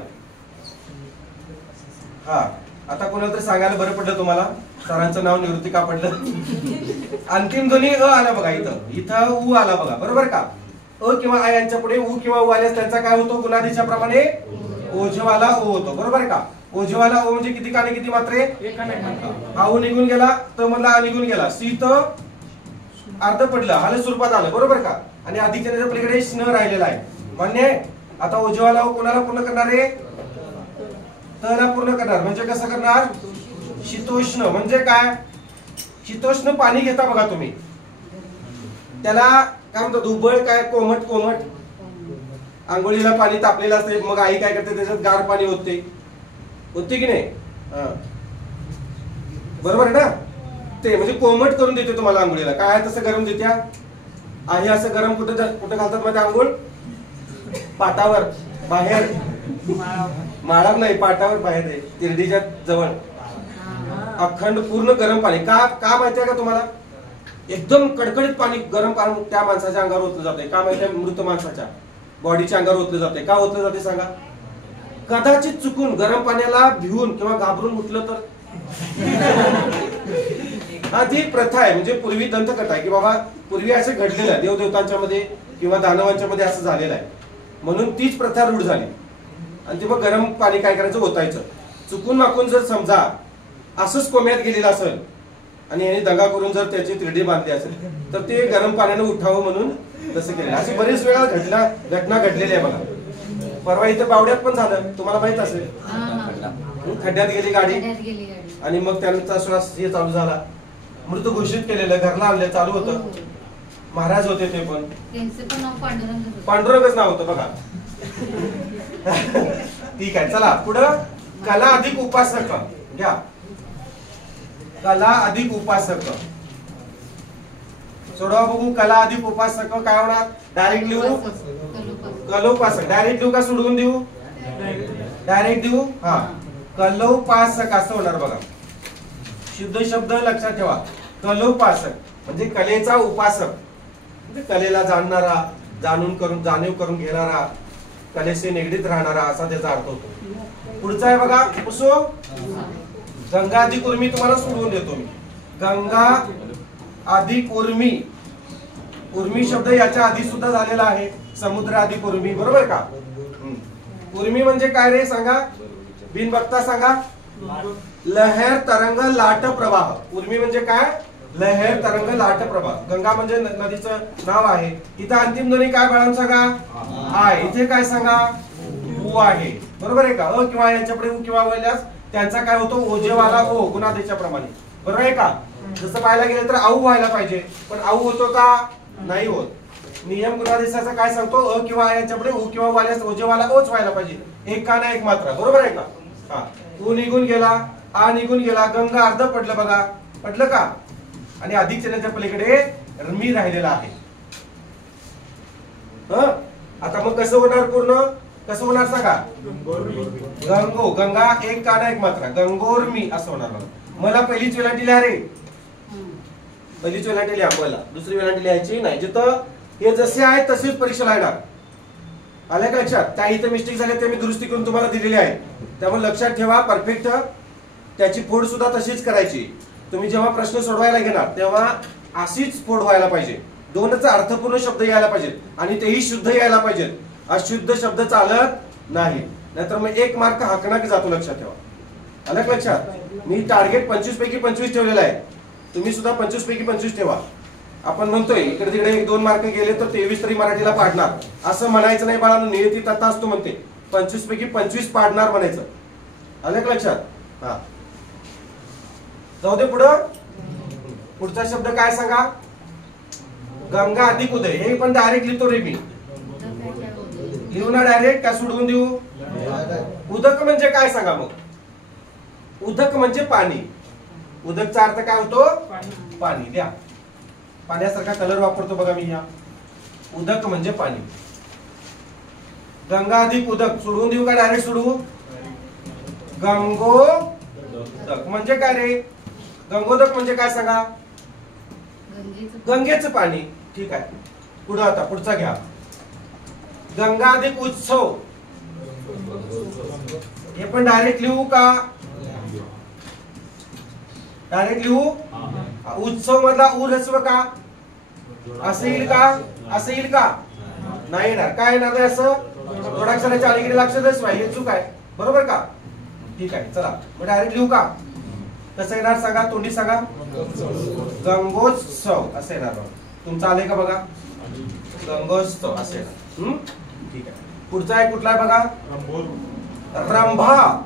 हा आता कोणाला तरी सांगायला बरं पडलं तुम्हाला सरांचं नाव निवृत्ती का पडलं? अंतिम ध्वनी अ आला बघा, इथं उ आला बघा, बरोबर का? अ किंवा आ यांच्या पुढे उ किंवा उ आल्यास त्यांचा काय होतो? गुणादेशा प्रमाणे ओझवाला ओ होतो, बरोबर का? ओझवाला ओ म्हणजे किती काने किती मात्रे? आऊ निघून गेला, त मधला आ निघून गेला, शीत अर्ध पडलं, हाल स्वरूपात आलं, बरोबर का? आणि अधिकच्या पलीकडे स्न राहिलेला आहे, मान्य आहे? आता ओझवाला ओ कोणाला पूर्ण करणार आहे? तला पूर्ण करणार, म्हणजे कसं करणार? शीतोष्ण म्हणजे काय? शीतोष्ण पाणी घेता बघा तुम्ही, त्याला काय म्हणतात? उबळ काय कोमट? कोमट आंघोळीला पाणी तापलेलं असते, मग आई काय करते? त्याच्यात गार पाणी होते की नाही? बरोबर आहे ना? ते म्हणजे कोमट करून देते तुम्हाला आंघोळीला. काय तसं गरम देत्या? आहे असं गरम कुठं कुठं घालतात मध्ये आंघोळ? पाटावर बाहेर, माळावर नाही, पाटावर बाहेर आहे, तिरडीच्या जवळ अखंड पूर्ण गरम पाणी. का माहिती आहे का तुम्हाला? एकदम कडकडीत पाणी, गरम पाणी त्या माणसाच्या अंगावर ओतलं जाते. का माहिती आहे? मृत माणसाच्या बॉडीच्या अंगावर ओतलं जाते. का ओतलं जाते सांगा? कदाचित चुकून गरम पाण्याला भिवून किंवा घाबरून उठलं तर हा, ती प्रथा आहे. म्हणजे पूर्वी दंतकथा आहे की बाबा पूर्वी असं घडलेलं आहे, देवदेवतांच्या मध्ये किंवा दानवांच्या मध्ये असं झालेलं आहे, म्हणून तीच प्रथा रूढ झाली. आणि ते मग गरम पाणी काय करायचं? ओतायचं. चुकून माकून जर समजा असंच कोम्यात गेलेलं असेल आणि याने दंगा करून जर त्याची तिरडी बांधली असेल तर ते गरम पाण्याने उठावं म्हणून तसं केलेलं. अशी बरीच वेळा घटना घडलेली आहे बघा. परवा इथं बावड्यात पण झालं, तुम्हाला माहित असेल. खड्ड्यात गेली गाडी आणि मग त्यांचा श्वास हे चालू झाला, मृत घोषित केलेलं, घरला आणलं, चालू होतं. महाराज होते ते पण, पांडुरंगच नाव होतं बघा. ठीक आहे, चला पुढं. कला अधिक उपासक घ्या. कला अधिक उपासक सोडवा बघू. कला अधिक उपासक काय होणार? डायरेक्ट लिहू? कलोपासक डायरेक्ट लिहू का सोडवून देऊ? डायरेक्ट देऊ. हा, कलोपासक असं होणार बघा. शुद्ध शब्द लक्षात ठेवा. कलोपासक म्हणजे कलेचा उपासक, म्हणजे कलेला जाणणारा, जाणीव करून घेणारा, कलेशी निगडीत राहणारा असा त्याचा अर्थ होतो. पुढचा आहे बघा, पुसो. गंगा अधिक उर्मी तुम्हाला सोडवून देतो मी. गंगा अधिक उर्मी. उर्मी शब्द याच्या आधी सुद्धा झालेला आहे, समुद्र अधिक उर्मी, बरोबर का? उर्मी म्हणजे काय रे सांगा? बिन बघता सांगा. लहर तरंग लाट प्रवाह. उर्मी म्हणजे काय? लहर तरंग लाट प्रवाह. गंगा म्हणजे नदीचं नाव आहे. इथं अंतिम ध्वनी काय बाळांनो सांगा? आय. इथे काय सांगा? उ आहे, बरोबर आहे का? अ किंवा यांच्यापुढे उ किंवा वल्यास त्यांचा काय होतो? ओझेवाला ओ, गुणादेशाप्रमाणे, बरोबर आहे का? जसं पाहायला गेलं तर आऊ व्हायला पाहिजे, पण आऊ होतो का? नाही होत. नियम गुणादेशाचा काय सांगतो? अ किंवा यांच्यापुढे उ किंवा वाल्यास ओझेवाला ओच व्हायला पाहिजे. एक काना एक मात्रा, बरोबर आहे का? हा, उ निघून गेला, आ निघून गेला, गंगा अर्ध पडलं बघा, पडलं का? आणि अधिक चिन्हाच्या पलीकडे मी राहिलेला आहे. आता मग कसं होणार? पूर्ण कसं होणार सांगा? गंगो, गंगा एक काना एक मात्रा, गंगोर्मी असं होणार बघा. मला पहिलीच वेलांटी लिहा रे, पहिलीच वेलांटी लिहा. मला दुसरी वेलांटी लिहायची नाही. जिथं हे जसे आहेत तसेच परीक्षेला येणार. आलं का लक्षात? त्या इथं मिस्टेक झाल्या ते मी दुरुस्ती करून तुम्हाला दिलेली आहे, त्यामुळे लक्षात ठेवा. परफेक्ट त्याची फोड सुद्धा तशीच करायची. तुम्ही जेव्हा प्रश्न सोडवायला घेणार तेव्हा अशीच फोड व्हायला पाहिजे. दोनच अर्थपूर्ण शब्द यायला पाहिजेत आणि तेही शुद्ध यायला पाहिजेत. अशुद्ध शब्द चालत नाही, नाहीतर मग एक मार्क हाकणा की जातो. लक्षात ठेवा. आलं का लक्षात? मी टार्गेट 25 पैकी 25 ठेवलेला आहे, तुम्ही सुद्धा 25 पैकी 25 ठेवा. आपण म्हणतोय इकडे तिकडे 1-2 मार्क गेले तर 23 तरी मराठीला पाडणार असं म्हणायचं नाही बाळांनो. नियती तथा असतो म्हणते, 25 पैकी 25 पाडणार म्हणायचं. आलं का लक्षात? हा, जाऊ दे पुढं. पुढचा शब्द काय सांगा? गंगा अधिक उदय. हे पण डायरेक्ट लिहितो रे मी. लिहू ना डायरेक्ट का सोडवून देऊ? उदक म्हणजे काय सांगा मग? उदक म्हणजे पाणी. उदकचा अर्थ काय होतो? पाणी. द्या, पाण्यासारखा कलर वापरतो बघा मी. या उदक म्हणजे पाणी. गंगा अधिक उदक सोडवून देऊ का डायरेक्ट सोडवू? गंगोदक म्हणजे काय रे? गंगोदक म्हणजे काय सांगा? गंगेचं पाणी. ठीक आहे, पुढे आता पुढचा घ्या. गंगा अधिक उत्सव. हे पण डायरेक्ट लिहू का? डायरेक्ट लिहू? उत्सव मधला उ ह्रस्व का असं येईल का? असं येईल का? नाही येणार. काय येणार नाही असं? जोडाक्षराच्या अलीकडे अक्षर ह्रस्व आहे, हे चूक आहे. बरोबर का? ठीक आहे. चला मग डायरेक्ट लिहू का? कसं येणार सांगा? तोंडी सांगा. गंगोत्सव असं येणार. तुमचं आलंय का बघा? गंगोत्सव असं येणार. ठीक आहे. पुढचा आहे कुठला आहे बघा? रंभा,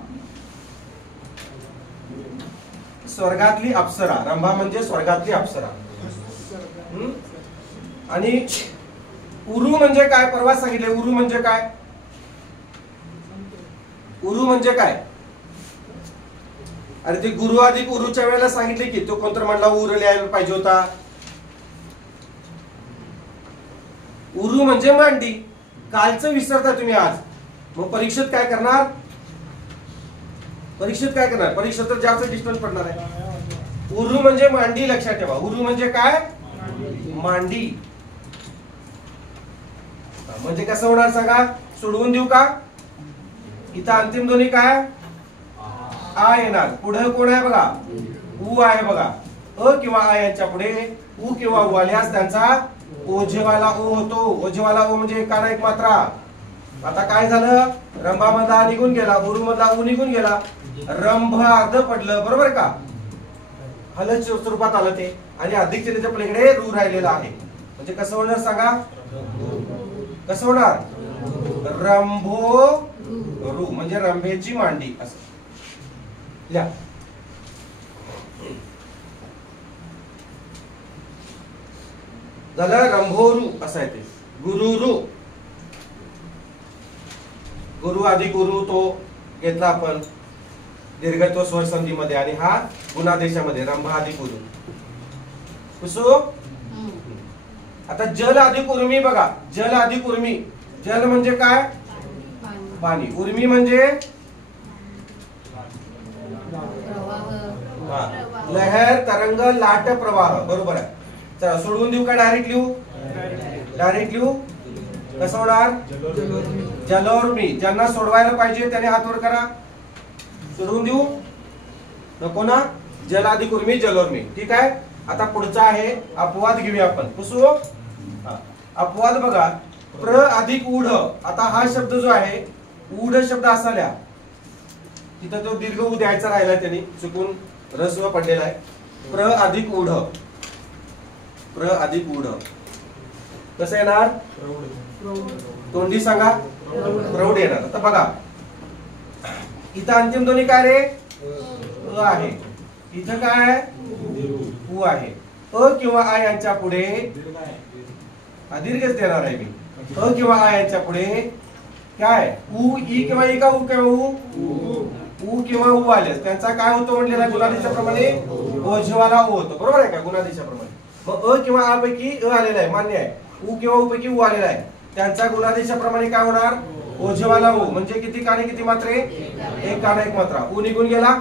स्वर्गातली अप्सरा. रंभा म्हणजे स्वर्गातली अप्सरा. आणि उरू म्हणजे काय? परवा सांगितले. उरू म्हणजे काय? उरू म्हणजे काय? अरे ते गुरु अधिक उरूच्या वेळेला सांगितले की तो कोणतर म्हणला उर लिहायला पाहिजे होता. उरू म्हणजे मांडी. कालचं विसरता तुम्ही आज. मग परीक्षेत काय करणार? परीक्षेत काय करणार? परीक्षेत तर जास्त डिस्टन्स पडणार आहे. उरू म्हणजे मांडी लक्षात ठेवा. उरू म्हणजे काय? मांडी. म्हणजे कसं होणार सांगा? सोडवून देऊ का? इथं अंतिम ध्वनी काय? आ येणार. पुढे कोण आहे बघा? उ आहे बघा. अ किंवा आ यांच्या पुढे उ किंवा उ आल्यास त्यांचा ओझेवाला ओ होतो. ओझेवाला ओ म्हणजे एकाला एक मात्रा. आता काय झालं? रंभा मधला निघून गेला, उरू मधला उ निघून गेला, रंभ अर्ध पडलं. बरोबर का? हलत स्वरूपात आलं ते. आणि अधिक चिन्हाच्या पलीकडे रू राहिलेला आहे. म्हणजे कसं होणार सांगा? कसं होणार? रंभो रू म्हणजे रंभेची मांडी असं लिहा. झालं. रंभोरू असं आहे ते. गुरुरू, गुरु अधिक गुरु तो घेतला आपण दीर्घत्व स्वर संधीमध्ये आणि हा गुणादेशामध्ये रंभा अधिक गुरु. कुसो आता जल अधिक उर्मी बघा. जल अधिक उर्मी. जल म्हणजे काय? पाणी. उर्मी म्हणजे लहर, तरंग, लाट, प्रवाह. बरोबर आहे. चला सोडवून देऊ का? डायरेक्ट लिहू? डायरेक्ट लिहू. कसं होणार? जलोर्मी. ज्यांना सोडवायला पाहिजे त्याने हात वर करा. सोडवून देऊ नको ना? जल अधिक उर्मी जलोर्मी. ठीक आहे. आता पुढचा आहे अपवाद घेऊया आपण. कुसू अपवाद बघा. प्र अधिक ऊढ. आता हा शब्द जो आहे ऊढ शब्द असाल्या तिथं तो दीर्घ ऊ द्यायचा राहिला त्यांनी चुकून रस्व पडलेला आहे. प्र अधिक ऊढ. प्र अधिक ऊढ कसं येणार? तोंडी सांगा. प्रौढ येणार. आता बघा इथं अंतिम ध्वनी काय रे? अ आहे. इथं काय? उ आहे. अ किंवा आ यांच्या पुढे दीर्घच देणार आहे मी. अ किंवा आ यांच्या पुढे काय? उ ई किंवा ई का उ किंवा उ किंवा उ आल्यास त्यांचा काय होतो म्हणलेला? गुणादेशाप्रमाणे ओझवाला उ होतो. बरोबर आहे का? गुणादेशाप्रमाणे. मग अ किंवा आ पैकी अ आलेला आहे, मान्य आहे. उ किंवा उ पैकी उ आलेला आहे. त्यांचा गुणादेशाप्रमाणे काय होणार? ओझवाला उ. म्हणजे किती काने किती मात्रे? एक काना एक मात्रा. उ निघून गेला.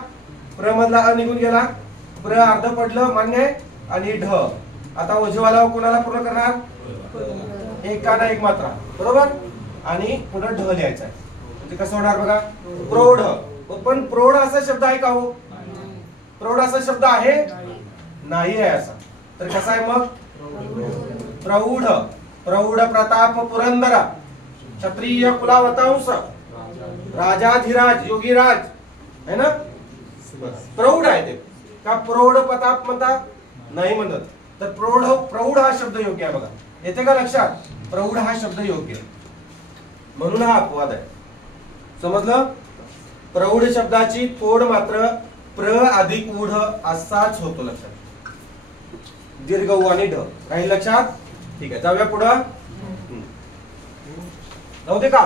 प्र मधला अ निघून गेला. प्र अर्ध पडलं, मान्य आहे. आणि ढ. आता ओझवाला उ कोणाला पूर्ण करणार? एक काना एक मात्रा. बरोबर. आणि पुढे ढ लिहायचा आहे. म्हणजे कसं होणार बघा? प्रौढ. पण प्रौढ असा शब्द आहे का हो? प्रौढ असा शब्द आहे? नाही आहे असा. तर कसा आहे मग? प्रौढ. प्रौढ प्रताप पुरंदर क्षत्रिय कुलावतांश राजाधिराज योगीराज है ना? प्रौढ आहे ते. का प्रौढ प्रताप म्हणतात? नाही म्हणत. तर प्रौढ प्रौढ हा शब्द योग्य आहे बघा. येते का लक्षात? प्रौढ हा शब्द योग्य आहे. म्हणून हा अपवाद आहे. समजलं? प्रौढ शब्दाची तोड मात्र प्र अधिक ऊढ असाच होतो. लक्षात. दीर्घ उ आणि ढ राहील लक्षात. ठीक आहे. जाऊया पुढं. नव्हते का?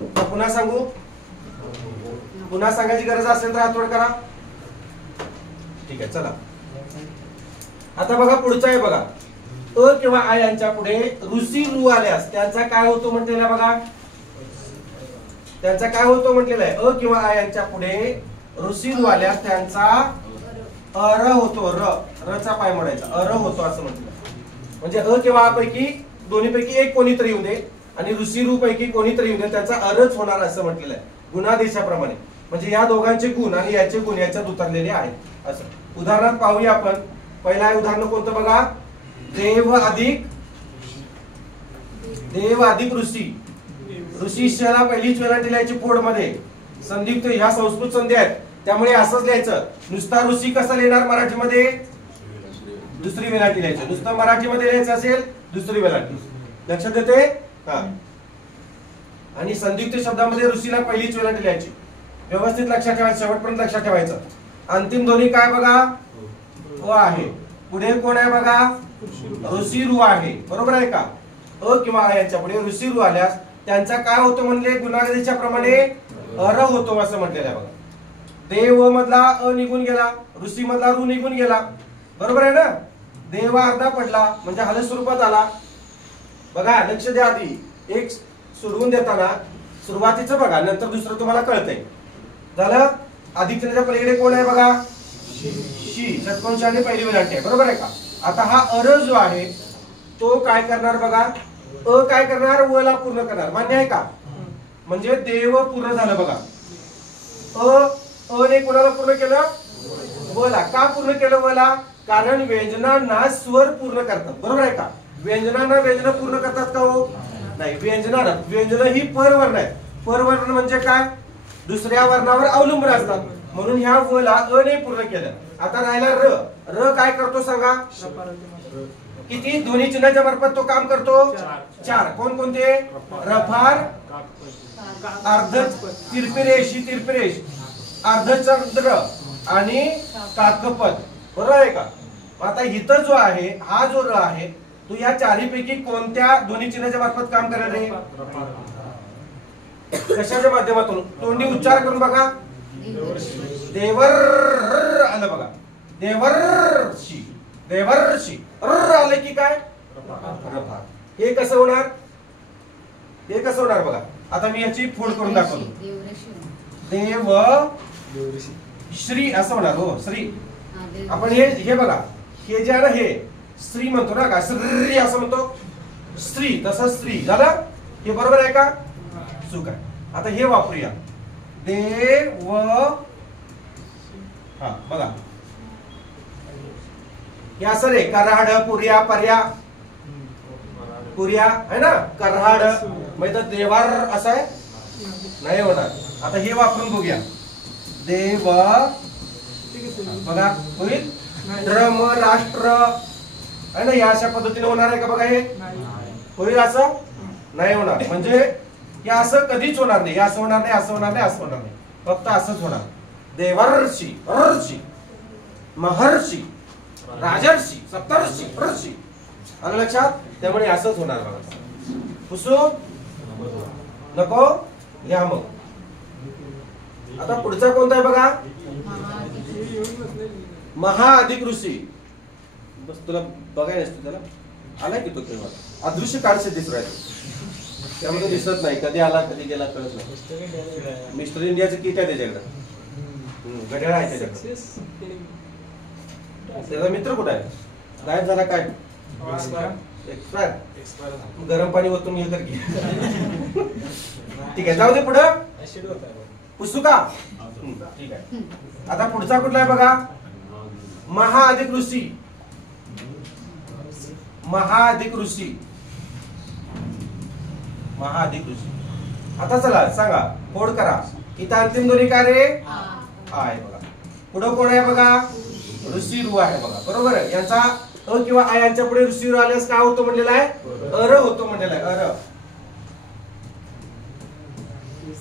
पुन्हा सांगू? पुन्हा सांगायची गरज असेल तर हात वर करा. ठीक आहे. चला आता बघा पुढचा आहे बघा. अ किंवा आ यांच्या पुढे ऋषी रू आल्यास त्यांचा काय होतो म्हटलेला बघा. त्यांचा काय होतो म्हटलेला आहे? अ किंवा आ यांच्या पुढे ऋषी रू आल्यास त्यांचा अर होतो. र चा पाय मोडायचा. अर होतो असं म्हटलं. म्हणजे अ किंवा आ पैकी दोन्ही पैकी एक कोणीतरी येऊ दे आणि ऋषी रू पैकी कोणीतरी येऊ दे त्याचा अरच होणार असं म्हटलेलं आहे गुणादेशाप्रमाणे. म्हणजे या दोघांचे गुण आणि याचे गुण याच्यात उतरलेले आहेत असं. उदाहरणात पाहूया आपण. पहिला उदाहरण कोणतं बघा, देव अधिक ऋषी. ऋषी ला पहिलीच वेलांटी लिहायची फोड मध्ये. संयुक्त ह्या संस्कृत संधी आहेत त्यामुळे असंच लिहायचं. नुसता ऋषी कसं लिहिणार मराठीमध्ये, दुसरी वेलांटी लिहायची. नुसतं मराठीमध्ये लिहायचं असेल दुसरी वेलांटी. लक्षात येते? हा. आणि संयुक्त शब्दामध्ये ऋषीला पहिलीच वेलांटी लिहायची. व्यवस्थित लक्षात ठेवायचं, शेवटपर्यंत लक्षात ठेवायचं. अंतिम ध्वनी काय बघा, अ आहे. पुढे कोण आहे बघा, ऋषी रु आहे. बरोबर आहे का? अ किंवा आ यांच्या पुढे ऋषी रु आल्यास त्यांचा काय होतो म्हणले, गुणागरीच्या प्रमाणे अर होतो असं म्हटलेलं आहे बघा. देव मधला अ निघून गेला, ऋषी मधला रु निघून गेला. बरोबर आहे ना? देव अर्धा पडला म्हणजे हल स्वरूपात आला. बघा लक्ष द्या, आधी एक सोडवून देताना सुरुवातीचं बघा, नंतर दुसरं तुम्हाला कळतंय. झालं? अधिकच्या पलीकडे कोण आहे बघा, शी. षटकोनशाने पहिली वेलांटी आहे. बरोबर आहे का? आता हा अर जो आहे तो काय करणार बघा, अ काय करणार, व ला पूर्ण करणार. मान्य आहे का? म्हणजे देव पूर्ण झालं बघा. अ ने कोणाला पूर्ण केलं, व ला. का पूर्ण केलं व ला? कारण व्यंजनांना स्वर पूर्ण करतात. बरोबर आहे का? व्यंजनांना व्यंजन पूर्ण करतात का हो? नाही. व्यंजन ही परवर्ण आहेत. परवर्ण म्हणजे काय, दुसऱ्या वर्णावर अवलंबून असतात. म्हणून ह्या व ला अ ने पूर्ण केलं. आता राहिला र. र काय करतो सांगा, किती ध्वनी चिन्हाच्या मार्फत तो काम करतो, 4. कोण कोणते, रफार, अर्ध तिरपिरेश, अर्धचंद्र आणि काकपद. बरोबर आहे का? आता इथं जो आहे, हा जो र आहे तो या चारीपैकी कोणत्या ध्वनी चिन्हाच्या मार्फत काम करणार आहे, कशाच्या माध्यमातून? तोंडी उच्चार करून बघा. देवर आलं बघा, देवर्षी, देवर्षी. आलं की काय, रफार. हे कसं होणार, हे कसं होणार बघा. आता मी याची फोड करून दाखवतो. देव श्री असं होणार. हो, श्री. आपण हे बघा, हे जे आहे ना, हे स्त्री म्हणतो ना का, श्री असं म्हणतो, स्त्री. तसं स्त्री झालं. हे बरोबर आहे का? चूक आहे. आता हे वापरूया. देव, हा बघा, हे असं रे, कराड, पुर्या, पर्या, पुर्या आहे ना, कराड. म्हणजे देवार असं आहे, नाही होणार. आता हे वापरून बघूया. देव, बघा होईल. ड्रम, राष्ट्र आहे ना, या अशा पद्धतीने होणार आहे का बघा. हे होईल असं नाही होणार. म्हणजे हे असं कधीच होणार नाही. असं होणार नाही, असं होणार नाही, असं होणार नाही. फक्त असंच होणार. देवर्षी, ऋषी, महर्षी, राजर्षी, सप्तर्षी, ऋषी. आलं लक्षात? त्यामुळे असंच होणार बघा. पुसू नको, घ्या मग. आता पुढचा कोणता आहे बघा, महा अधिक ऋषी. बस तुला बघाय नसतं त्याला. आलाय की तो तेव्हा अदृश्य काळशे दिसत राहतो, त्यामध्ये दिसत नाही. कधी आला कधी गेला कळत नाही. मिस्टर इंडियाचं किट आहे त्याच्याकडे, घड्याळ आहे त्याच्याकडे. त्याचा मित्र कुठे आहे, गायब झाला काय, एक्सपायर. गरम पाणी ओतून हे कर की. ठीक आहे, जाऊ दे पुढं. पुसू का? ठीक आहे. आता पुढचा कुठला आहे बघा, महा अधिक ऋषी. महा अधिक ऋषी, महा अधिक ऋषी. आता चला सांगा, फोड करा. इथं अंतिम ध्वनी काय रे, आहे बघा. पुढं कोण आहे बघा, ऋषी रु आहे बघा. बरोबर आहे. यांचा अ किंवा आ यांच्या पुढे ऋषी रु आल्यास काय होतो म्हणलेला आहे, अर होतो म्हणलेला आहे. अर.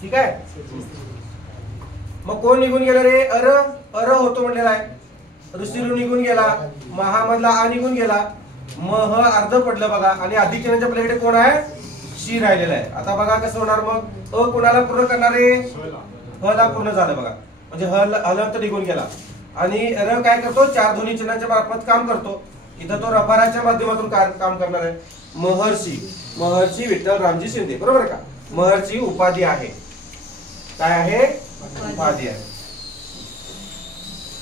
ठीक आहे. मग कोण निघून गेला रे, अर. अर होतो म्हणलेला आहे. ऋषी रु निघून गेला, महामधला आ निघून गेला, मह अर्ध पडलं बघा. आणि अधिक चिन्हाच्या पलीकडे कोण आहे, शी राहिलेला आहे. आता बघा कसं होणार मग. अ कोणाला पूर्ण करणारे, ह ला पूर्ण झालं बघा. म्हणजे हलंत निघून गेला. आणि र काय करतो, 4 ध्वनी चिन्हाच्या मार्फत काम करतो. इथं तो रफाराच्या माध्यमातून काम करणार आहे. महर्षी, महर्षी विठ्ठल रामजी शिंदे. बरोबर का? महर्षी उपाधी आहे. काय आहे, उपाधी आहे.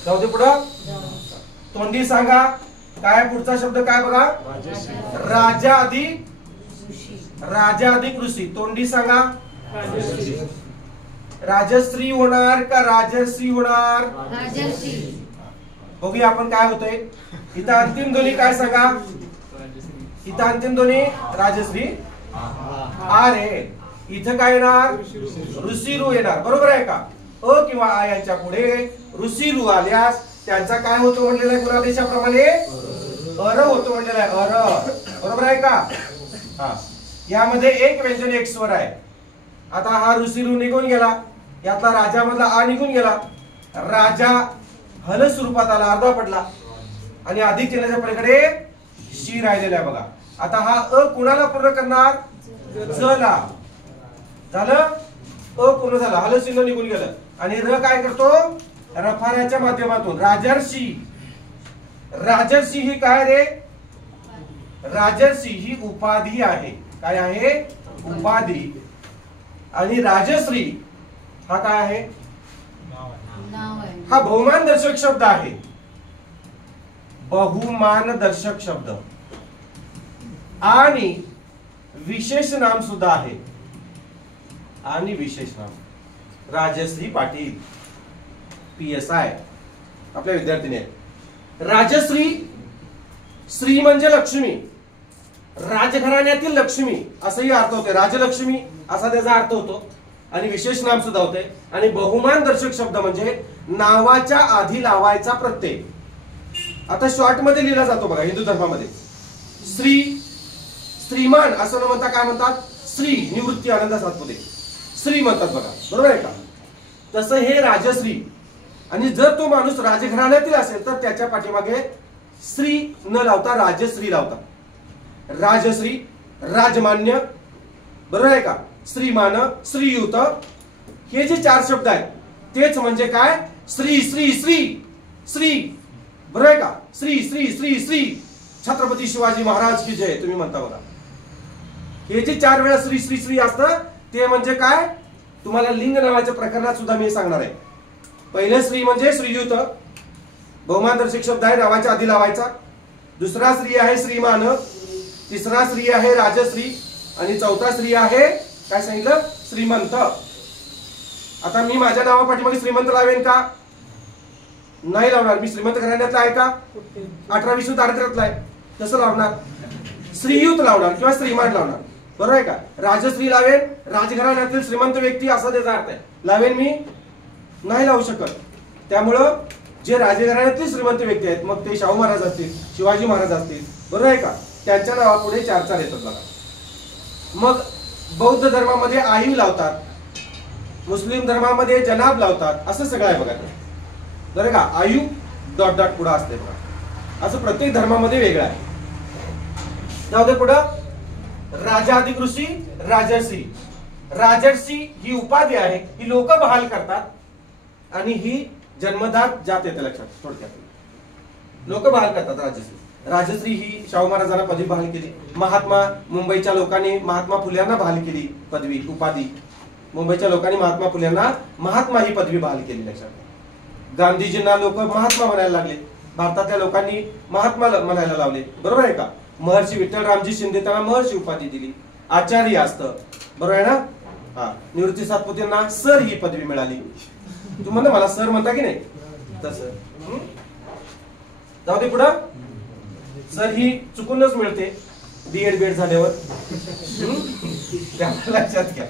जाऊ दे पुढं. तोंडी सांगा काय, पुढचा शब्द काय बघा, राजा अधिक, राजा अधिक ऋषी. तोंडी सांगा, राजश्री होणार का राजर्षी होणार, बघूया आपण काय होतंय. इथं अंतिम ध्वनी काय सांगा. इथं अंतिम ध्वनी राजश्री आ रे. इथं काय येणार ऋषीरू येणार. बरोबर आहे का. अ किंवा आ यांच्या पुढे ऋषीरू आल्यास त्यांचा काय होतो म्हणलेला आहे गुणादेशाप्रमाणे अर होतो म्हणलेला आहे. अर. बरोबर आहे का. हा यामध्ये एक व्यंजन एक स्वर आहे. आता हा ऋषीरू निघून गेला. यातला राजा मधला आ निघून गेला. राजा हल स्वरूपात आला अर्धा पडला आणि अधिक चिन्हाच्या पलीकडे शी राहिलेला आहे बघा. आता हा अ कुणाला पूर्ण करणार जला. झालं अ पूर्ण झाला. हल चिन्ह निघून गेलं आणि र काय करतो रफाऱ्याच्या माध्यमातून राजर्षी. राजर्षी ही काय रे. राजर्षी ही उपाधी आहे. काय आहे उपाधी. आणि राजश्री हा काय आहे हा बहुमान दर्शक शब्द आहे. बहुमान दर्शक शब्द आणि विशेष नाम सुद्धा आहे. आणि विशेष नाम राजश्री पाटील PSI आपल्या विद्यार्थिनी आहेत. राजश्री श्री म्हणजे लक्ष्मी. राजघराण्यातील लक्ष्मी असंही अर्थ होते. राजलक्ष्मी असा त्याचा अर्थ होतो आणि विशेष नाम सुद्धा होते. आणि बहुमान दर्शक शब्द म्हणजे नावाच्या आधी लावायचा प्रत्यय. आता शॉर्ट मध्ये लिहिला जातो बघा हिंदू धर्मामध्ये. श्री श्रीमान असं न म्हणता काय म्हणतात श्री निवृत्ती आनंद सातपुते श्री म्हणतात बघा. बरोबर आहे का. तसं हे राजश्री. आणि जर तो माणूस राजघराण्यातील असेल तर त्याच्या पाठीमागे श्री न लावता राजश्री लावता. राजश्री राजमान्य. बरोबर आहे का. श्रीमान श्रीयुत हे जे चार शब्द आहेत तेच म्हणजे काय श्री श्री श्री श्री. बरोबर आहे का. श्री श्री श्री श्री छत्रपती शिवाजी महाराज की जय तुम्ही म्हणता बघा. हे जे चार वेळा श्री श्री श्री असतं ते म्हणजे काय तुम्हाला लिंग नावाच्या प्रकरणात सुद्धा मी सांगणार आहे. पहिले श्री म्हणजे श्रीयुत बहुमान दर्शक शब्द आहे नावाच्या आधी लावायचा. दुसरा श्री आहे श्रीमान. तिसरा श्री आहे राजश्री आणि चौथा श्री आहे काय सांगितलं श्रीमंत. आता मी माझ्या नावा पाठीमागे श्रीमंत लावेन का नाही लावणार. मी श्रीमंत घराण्यातला आहे का 18-20 दारिद्र्यातला आहे तसं लावणार. श्रीयुत लावणार किंवा श्रीमान लावणार. बरोबर आहे का. राजश्री लावेन राजघराण्यातील श्रीमंत व्यक्ती असा त्याचा अर्थ आहे. लावेन मी नाही लावू शकत. त्यामुळं जे राजघराण्यातील श्रीमंत व्यक्ती आहेत मग ते शाहू महाराज असतील शिवाजी महाराज असतील बरोबर आहे का त्यांच्या नावापुढे चार चार येतात बघा. मग बौद्ध धर्मामध्ये आई लावतात. मुस्लिम धर्मामध्ये जनाब लावतात. असं सगळं आहे बघा. बरं का. आयु डॉट डॉट पुढे असते बघा. असं प्रत्येक धर्मामध्ये वेगळं आहे. जाऊ दे पुढं. राजा अधिक ऋषी राजर्षी. राजर्षी ही उपाधी आहे. ही लोक बहाल करतात आणि ही जन्मदात जात येते लक्षात. थोडक्यात लोक बहाल करतात राजश्री. राजश्री ही शाहू महाराजांना पदवी बहाल केली. महात्मा मुंबईच्या लोकांनी महात्मा फुल्यांना बहाल केली पदवी उपाधी. मुंबईच्या लोकांनी महात्मा फुल्यांना महात्मा ही पदवी बहाल केली लक्षात. गांधीजींना लोक महात्मा म्हणायला लागले. भारतातल्या लोकांनी महात्मा म्हणायला लावले. बरोबर आहे का. महर्षी विठ्ठलरामजी शिंदे त्यांना महर्षी उपाधी दिली. आचार्य असतं बरोबर आहे ना. हा निवृत्ती सातपुतेंना सर ही पदवी मिळाली. तुम्हाला मला सर म्हणता की नाही तसं. जाऊ दे पुढं. सर ही चुकूनच मिळते B.Ed B.Ed झाल्यावर. लक्षात घ्या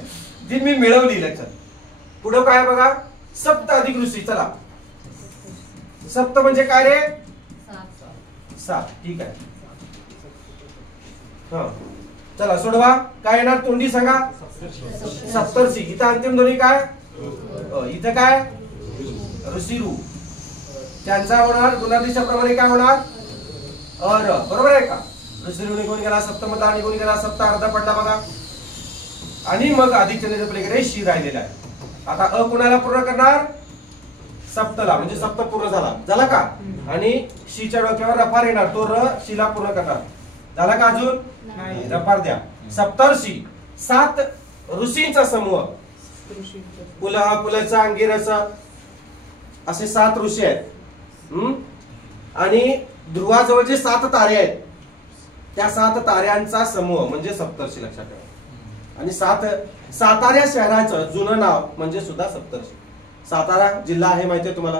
ती मी मिळवली लक्षात. पुढं काय बघा. सप्त अधिक ऋषी. चला सप्त म्हणजे काय रे 7. ठीक आहे. हा चला सोडवा. काय येणार तोंडी सांगा सप्तर्षी. इथं अंतिम ध्वनी काय इथं काय ऋषीरू. त्यांचा होणार गुणादेशाप्रमाणे काय होणार अर. बरोबर आहे का. ऋषीरू निघून गेला. सप्तमता निघून गेला. सप्त अर्धा पडला बघा. आणि मग अधिक चिन्हाच्या पलीकडे शी राहिलेला आहे. आता अ कुणाला पूर्ण करणार सप्तला म्हणजे सप्त पूर्ण झाला का. आणि शीच्या डोक्यावर रफार येणार. तो र शीला पूर्ण करणार. झाला का अजून रफार द्या. सप्तर्षी 7 ऋषींचा समूह. पुलह पुलचा अंगिरसा असे 7 ऋषी आहेत. आणि ध्रुवाजवळ जे 7 तारे आहेत त्या 7 ताऱ्यांचा समूह म्हणजे सप्तर्षी लक्षात ठेवा. आणि सातारा शहराचं जुनं नाव म्हणजे सुद्धा सप्तर्षी. सातारा जिल्हा आहे माहितीये तुम्हाला.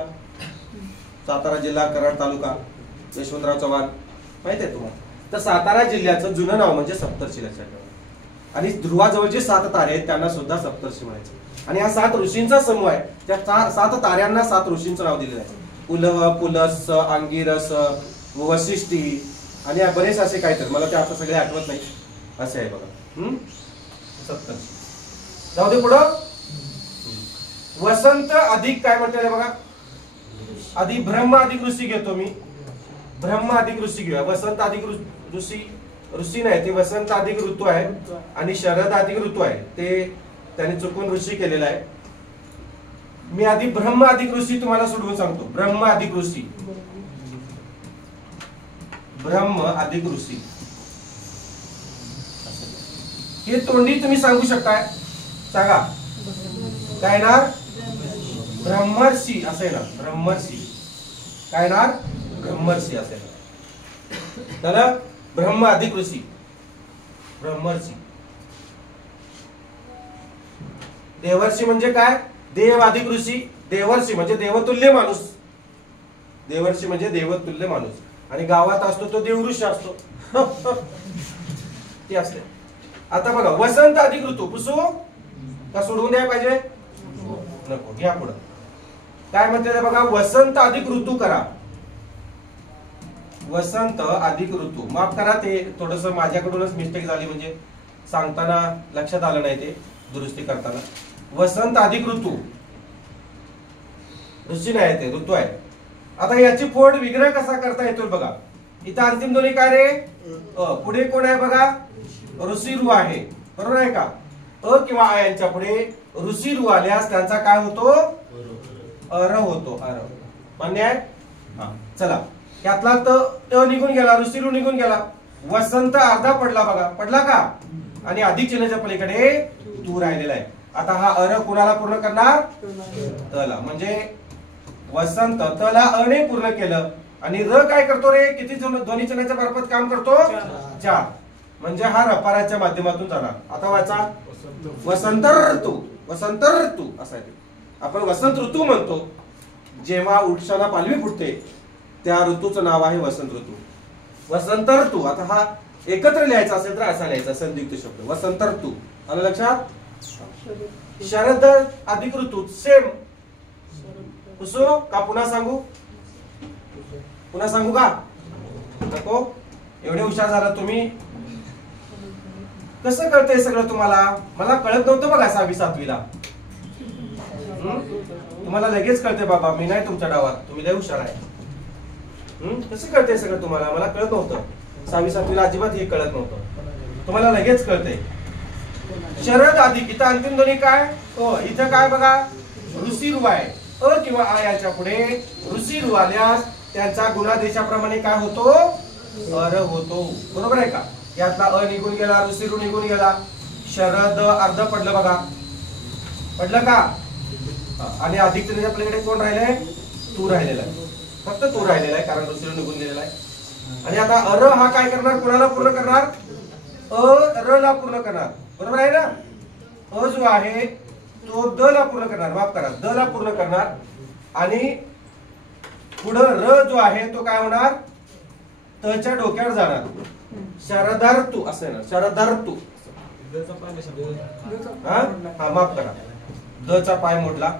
सातारा जिल्हा, कराड तालुका, यशवंतराव चव्हाण, माहित आहे तुम्हाला. तर सातारा जिल्ह्याचं जुनं नाव म्हणजे सप्तर्षी, लक्षात ठेवा. आणि ध्रुवाजवळ जे 7 तारे आहेत त्यांना सुद्धा सप्तर्षी म्हणायचे. आणि हा 7 ऋषींचा समूह आहे. त्या 7 ताऱ्यांना 7 ऋषींचं नाव दिलेलं आहे. पुलह, पुलस, अंगिरस, वशिष्ठी आणि बरेच असे काहीतरी, मला ते आता सगळे आठवत नाही, असे आहे बघा. सप्तर्षी. जाऊ दे पुढं. वसंत अधिक काय म्हणते बघा, आधी ब्रह्म अधिक ऋषी घेतो मी. ब्रह्म अधिक ऋषी घेऊया. वसंत अधिक ऋषी नाही, ते वसंत अधिक ऋतू आहे आणि शरद अधिक ऋतू आहे. ते त्याने चुकून ऋषी केलेला आहे. मी आधी ब्रह्म अधिक ऋषी तुम्हाला सोडवून सांगतो. ब्रह्म अधिक ऋषी, ब्रह्म अधिक ऋषी हे तोंडी तुम्ही सांगू शकताय. सांगा काय ना, ब्रह्मर्षी असे ना, ब्रह्मर्षी काय ना, ब्रह्मर्षी असे ना. तर ब्रह्म अधिक ऋषी, ब्रह्मर्षी. देवर्षी म्हणजे काय, देव अधिक ऋषी. देवर्षी म्हणजे देवतुल्य माणूस. देवर्षी म्हणजे देवतुल्य माणूस. आणि गावात असतो तो देवऋषी असतो. ते असते. आता बघा, वसंत अधिक ऋतू पुसू का सोडवून द्यायला पाहिजे, नको, घ्या पुढं. काय म्हणते बघा, वसंत अधिक ऋतू करा. वसंत अधिक ऋतू, माफ करा ते थोडस माझ्याकडूनच मिस्टेक झाली, म्हणजे सांगताना लक्षात आलं नाही, ते दुरुस्ती करताना. वसंत अधिक ऋतू, ऋषी नाही ते ऋतू आहे. आता याची फोड विग्रह कसा करता येतो बघा. इथं अंतिम दोन्ही काय रे, पुढे कोण आहे बघा, ऋषी रु आहे, बरोबर आहे का. अ किंवा आ यांच्या पुढे ऋषी रु आल्यास त्यांचा काय होतो, अर होतो. अर मान्य आहे. चला, यातला त निघून गेला, ऋषी रु निघून गेला. वसंत अर्धा पडला बघा, पडला का. आणि अधिक चिन्हाच्या पलीकडे तू राहिलेला आहे. आता हा अर कुणाला पूर्ण करणार, तला. म्हणजे वसंत तला अने पूर्ण केलं. आणि र काय करतो रे, किती दोन्ही चिन्हाच्या मार्फत काम करतो, 4. म्हणजे हा रपाराच्या माध्यमातून जाणार. आता वाचा, वसंत ऋतू, वसंत ऋतू असा आहे. आपण वसंत ऋतू म्हणतो जेव्हा वृक्षाला पालवी फुटते, त्या ऋतूचं नाव आहे वसंत ऋतू. वसंत ऋतू. आता हा एकत्र लिहायचा असेल तर असा लिहायचा, संयुक्त शब्द वसंत ऋतू. आलं लक्षात. शरद अधिक ऋतू सेम. पुसू का पुन्हा सांगू, पुन्हा सांगू का नको. एवढे हुशार झाला तुम्ही. कसं कळतंय सगळं तुम्हाला, मला कळत नव्हतं बघा 6वी 7वीला. तुम्हाला लगेच कळते बाबा, मी नाही तुमच्या डावात, तुम्ही लय हुशार आहे. कसं कळतंय सगळं तुम्हाला, मला कळत नव्हतं 6वी 7वीला, अजिबात हे कळत नव्हतं. तुम्हाला लगेच कळतंय. शरद अधिक, इथं अंतिम दोन्ही काय, इथं काय बघा, ऋषी रु आहे. अ किंवा आ याच्या पुढे ऋषी रु आल्यास त्यांचा गुणादेशाप्रमाणे काय होतो, अर होतो. बरोबर आहे का. यातला अ निघून गेला, ऋषी रु निघून गेला. शरद अर्ध पडलं बघा, पडलं का. आणि अधिक चिन्हाच्या पलीकडे कोण राहिले, तू राहिलेला आहे. फक्त तू राहिलेला आहे, कारण ऋषी रु निघून गेलेला आहे. आणि आता अर हा काय करणार, कुणाला पूर्ण करणार, अ र ला पूर्ण करणार. बरोबर आहे ना. अ जो आहे तो द ला पूर्ण करणार, माफ करा, द ला पूर्ण करणार. आणि पुढं र जो आहे तो काय होणार, तच्या डोक्यावर जाणार. शरदार तू असं ना, शरदार तू. हा माफ करा, द चा पाय मोडला,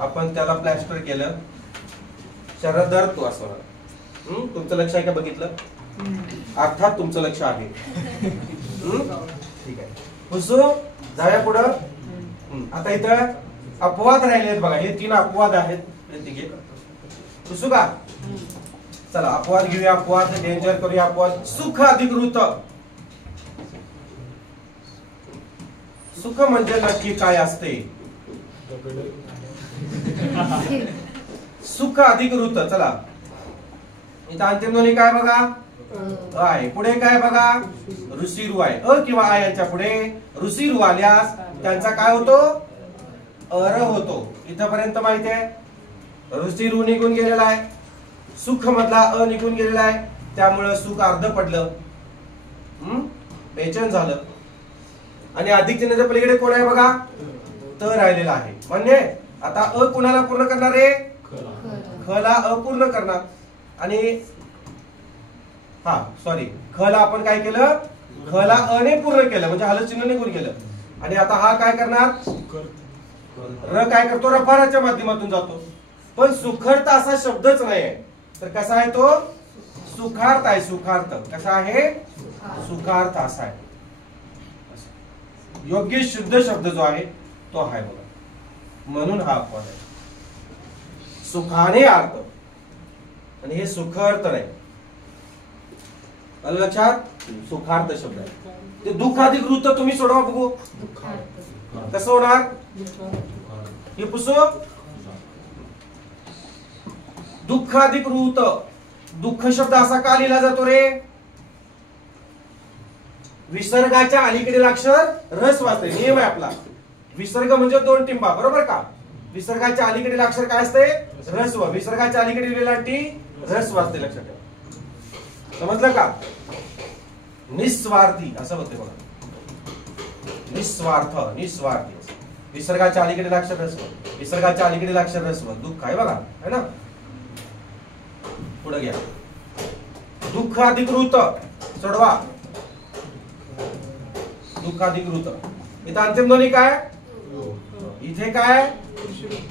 आपण त्याला प्लॅस्टर केलं. शरदार तू असं होणार. तुमचं लक्ष आहे का बघितलं, अर्थात तुमचं लक्ष आहे. ठीक आहे, पुसू जाऊया पुढं. आता इथं अपवाद राहिले आहेत बघा, हे 3 अपवाद आहेत. पुसू का. चला अपवाद घेऊया, अपवाद डेंजर करूया. अपवाद, सुख अधिक ऋत. सुख म्हणजे नक्की काय असते, सुख अधिक ऋत. चला इथं अंतिम दोन्ही काय बघा, आहे. पुढे काय बघा, ऋषी रु आहे. अ किंवा आ यांच्या पुढे ऋषी रु आल्यास त्यांचा काय होतो, अर होतो. इथपर्यंत माहिती आहे. ऋषी रु निघून गेलेला आहे, सुख मधला अ निघून गेलेला आहे, त्यामुळे सुख अर्ध पडलं, बेचैन झालं. आणि अधिक चिन्हाच्या पलीकडे कोण आहे बघा, त राहिलेला आहे. म्हणजे आता अ कुणाला पूर्ण करणार आहे, ख ला अपूर्ण करणार आणि ख ला आपण काय केलं, ख ला अ ने पूर्ण केलं म्हणजे हलत चिन्ह निघून गेलं. आणि आता हा काय करणार, र काय करतो, रफाराच्या माध्यमातून जातो. पण सुखर्त असा शब्दच नाही आहे, तर कसा आहे तो, सुखार्थ आहे. सुखार्थ कसा आहे, सुखार्थ असा आहे. योग्य शुद्ध शब्द जो आहे तो आहे बघा, म्हणून हा अपवाद आहे. सुखाने अर्थ आणि हे सुख अर्थ नाही. आलं लक्षात, सुखार्थ शब्द आहे. ते दुःख अधिक वृत्त तुम्ही सोडवा बघू कसं होणार. हे पुसू, दुःख अधिक वृत्त. दुःख शब्द असा का लिहिला जातो रे, विसर्गाच्या अलीकडील अक्षर रस वाचते. नियम आहे आपला, विसर्ग म्हणजे दोन टिंबा, बरोबर का. विसर्गाच्या अलीकडील अक्षर काय असते, रस्व. विसर्गाच्या अलीकडील वेलांटी रस वाचते, लक्षात ठेवा. समजलं का. निस्वार्थी असं होते बघा, निस्वार्थ, निस्वार्थी. विसर्गाच्या अलीकडील अक्षर रस्व, विसर्गाच्या अलीकडील अक्षर रस्व. दुःख आहे बघा, है ना. पुढे घ्या, दुःख अधिक वृत्त सोडवा. दुःख अधिक वृत्त. इथं अंतिम ध्वनी काय, इथे काय,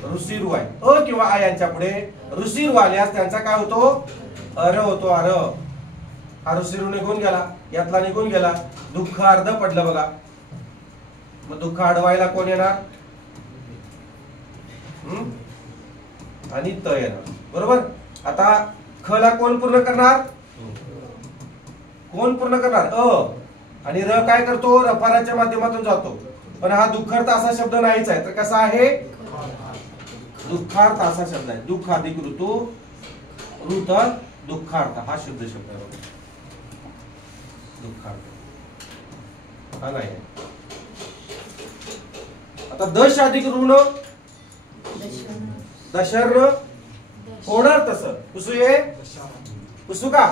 ऋषीरू आहे. अ किंवा आ यांच्या पुढे ऋषीरू आल्यास त्यांचा काय होतो, अर होतो. अर, हा ऋषीरू निघून गेला, यातला निघून गेला. दुःख अर्ध पडलं बघा. मग दुःख अडवायला कोण येणार, आणि त येणार, बरोबर. आता ख ला कोण पूर्ण करणार, कोण पूर्ण करणार, अ. आणि र काय करतो, रफाराच्या माध्यमातून जातो. पण हा दुःखार्थ असा शब्द नाहीच आहे, तर कसा आहे, दुःखार्थ असा शब्द आहे. दुःख अधिक ऋतू, ऋत दुःखार्थ हा शब्द आहे. दुःखार्थ हा नाही. आता दश अधिक ऋण, दशर्ण होणार तसं पुसू, ये पुसू का.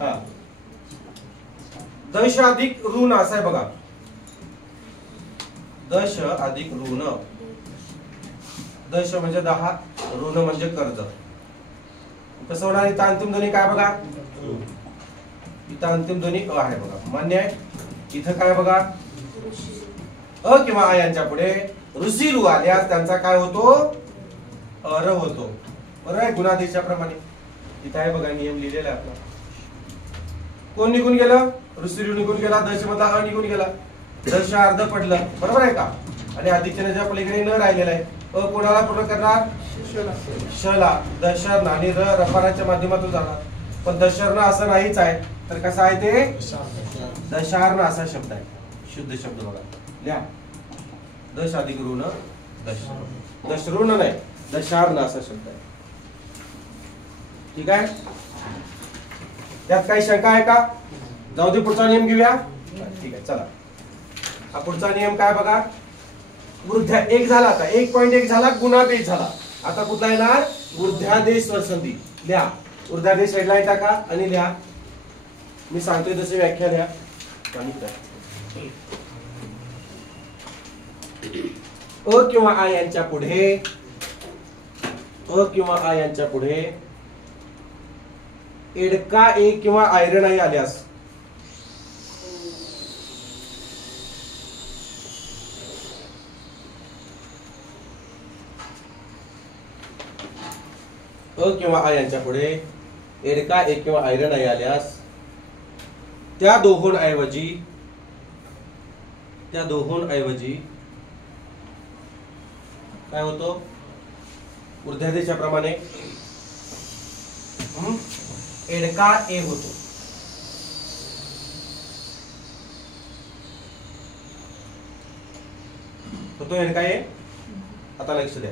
हा, दश अधिक ऋण असं आहे बघा. दश अधिक ऋण, दश म्हणजे 10, ऋण म्हणजे कर्ज. कसं होणार. इथं अंतिम ध्वनी काय बघा, इथं अंतिम ध्वनी अ आहे बघा, मान्य आहे. इथं काय बघा, अ किंवा आ यांच्या पुढे ऋषीरू आल्यास त्यांचा काय होतो, अर होतो. बरोबर आहे, गुणादेशा प्रमाणे. इथं आहे बघा, नियम लिहिलेला आहे आपला. कोण निघून गेलं, ऋषीरू निघून गेला. दश मधला अ निघून गेला, दश अर्ध पडलं, बरोबर आहे का. आणि अधिकच्या पलीकडे न राहिलेला आहे. अ कोणाला पूर्ण करणार, शला. दशर्ण आणि र रफाराच्या माध्यमातून जाणार. पण दशर्ण असं नाहीच आहे, तर कसं आहे ते, दशार्ण असा शब्द आहे. शुद्ध शब्द बघा, लिहा. दश अधिक ऋण, दश, दशऋण नाही, दशार्ण असा शब्द आहे. ठीक आहे. त्यात काही शंका आहे का, जाऊ दे पुढचा नियम घेऊया. ठीक आहे, चला. हा पुढचा नियम काय बघा, वृद्ध्या एक झाला. आता 1.1 झाला, गुणादेश झाला. आता कुठला येणार, वृद्ध्यादेश स्वरसंधी. लिहा, वृद्ध्यादेश हेडलाईन टाका आणि लिहा. मी सांगतोय तशी व्याख्या लिहा. अ किंवा आ यांच्या पुढे, अ किंवा आ यांच्या पुढे एडका ए किंवा आयरन आई आल्यास, अ किंवा आ यांच्या पुढे एडका ए किंवा आयरन आई आल्यास त्या दोहोंऐवजी काय होतो, ऊर्ध्वादेशाप्रमाणे एडका ए होतो. होतो एडका ए. आता लक्ष द्या,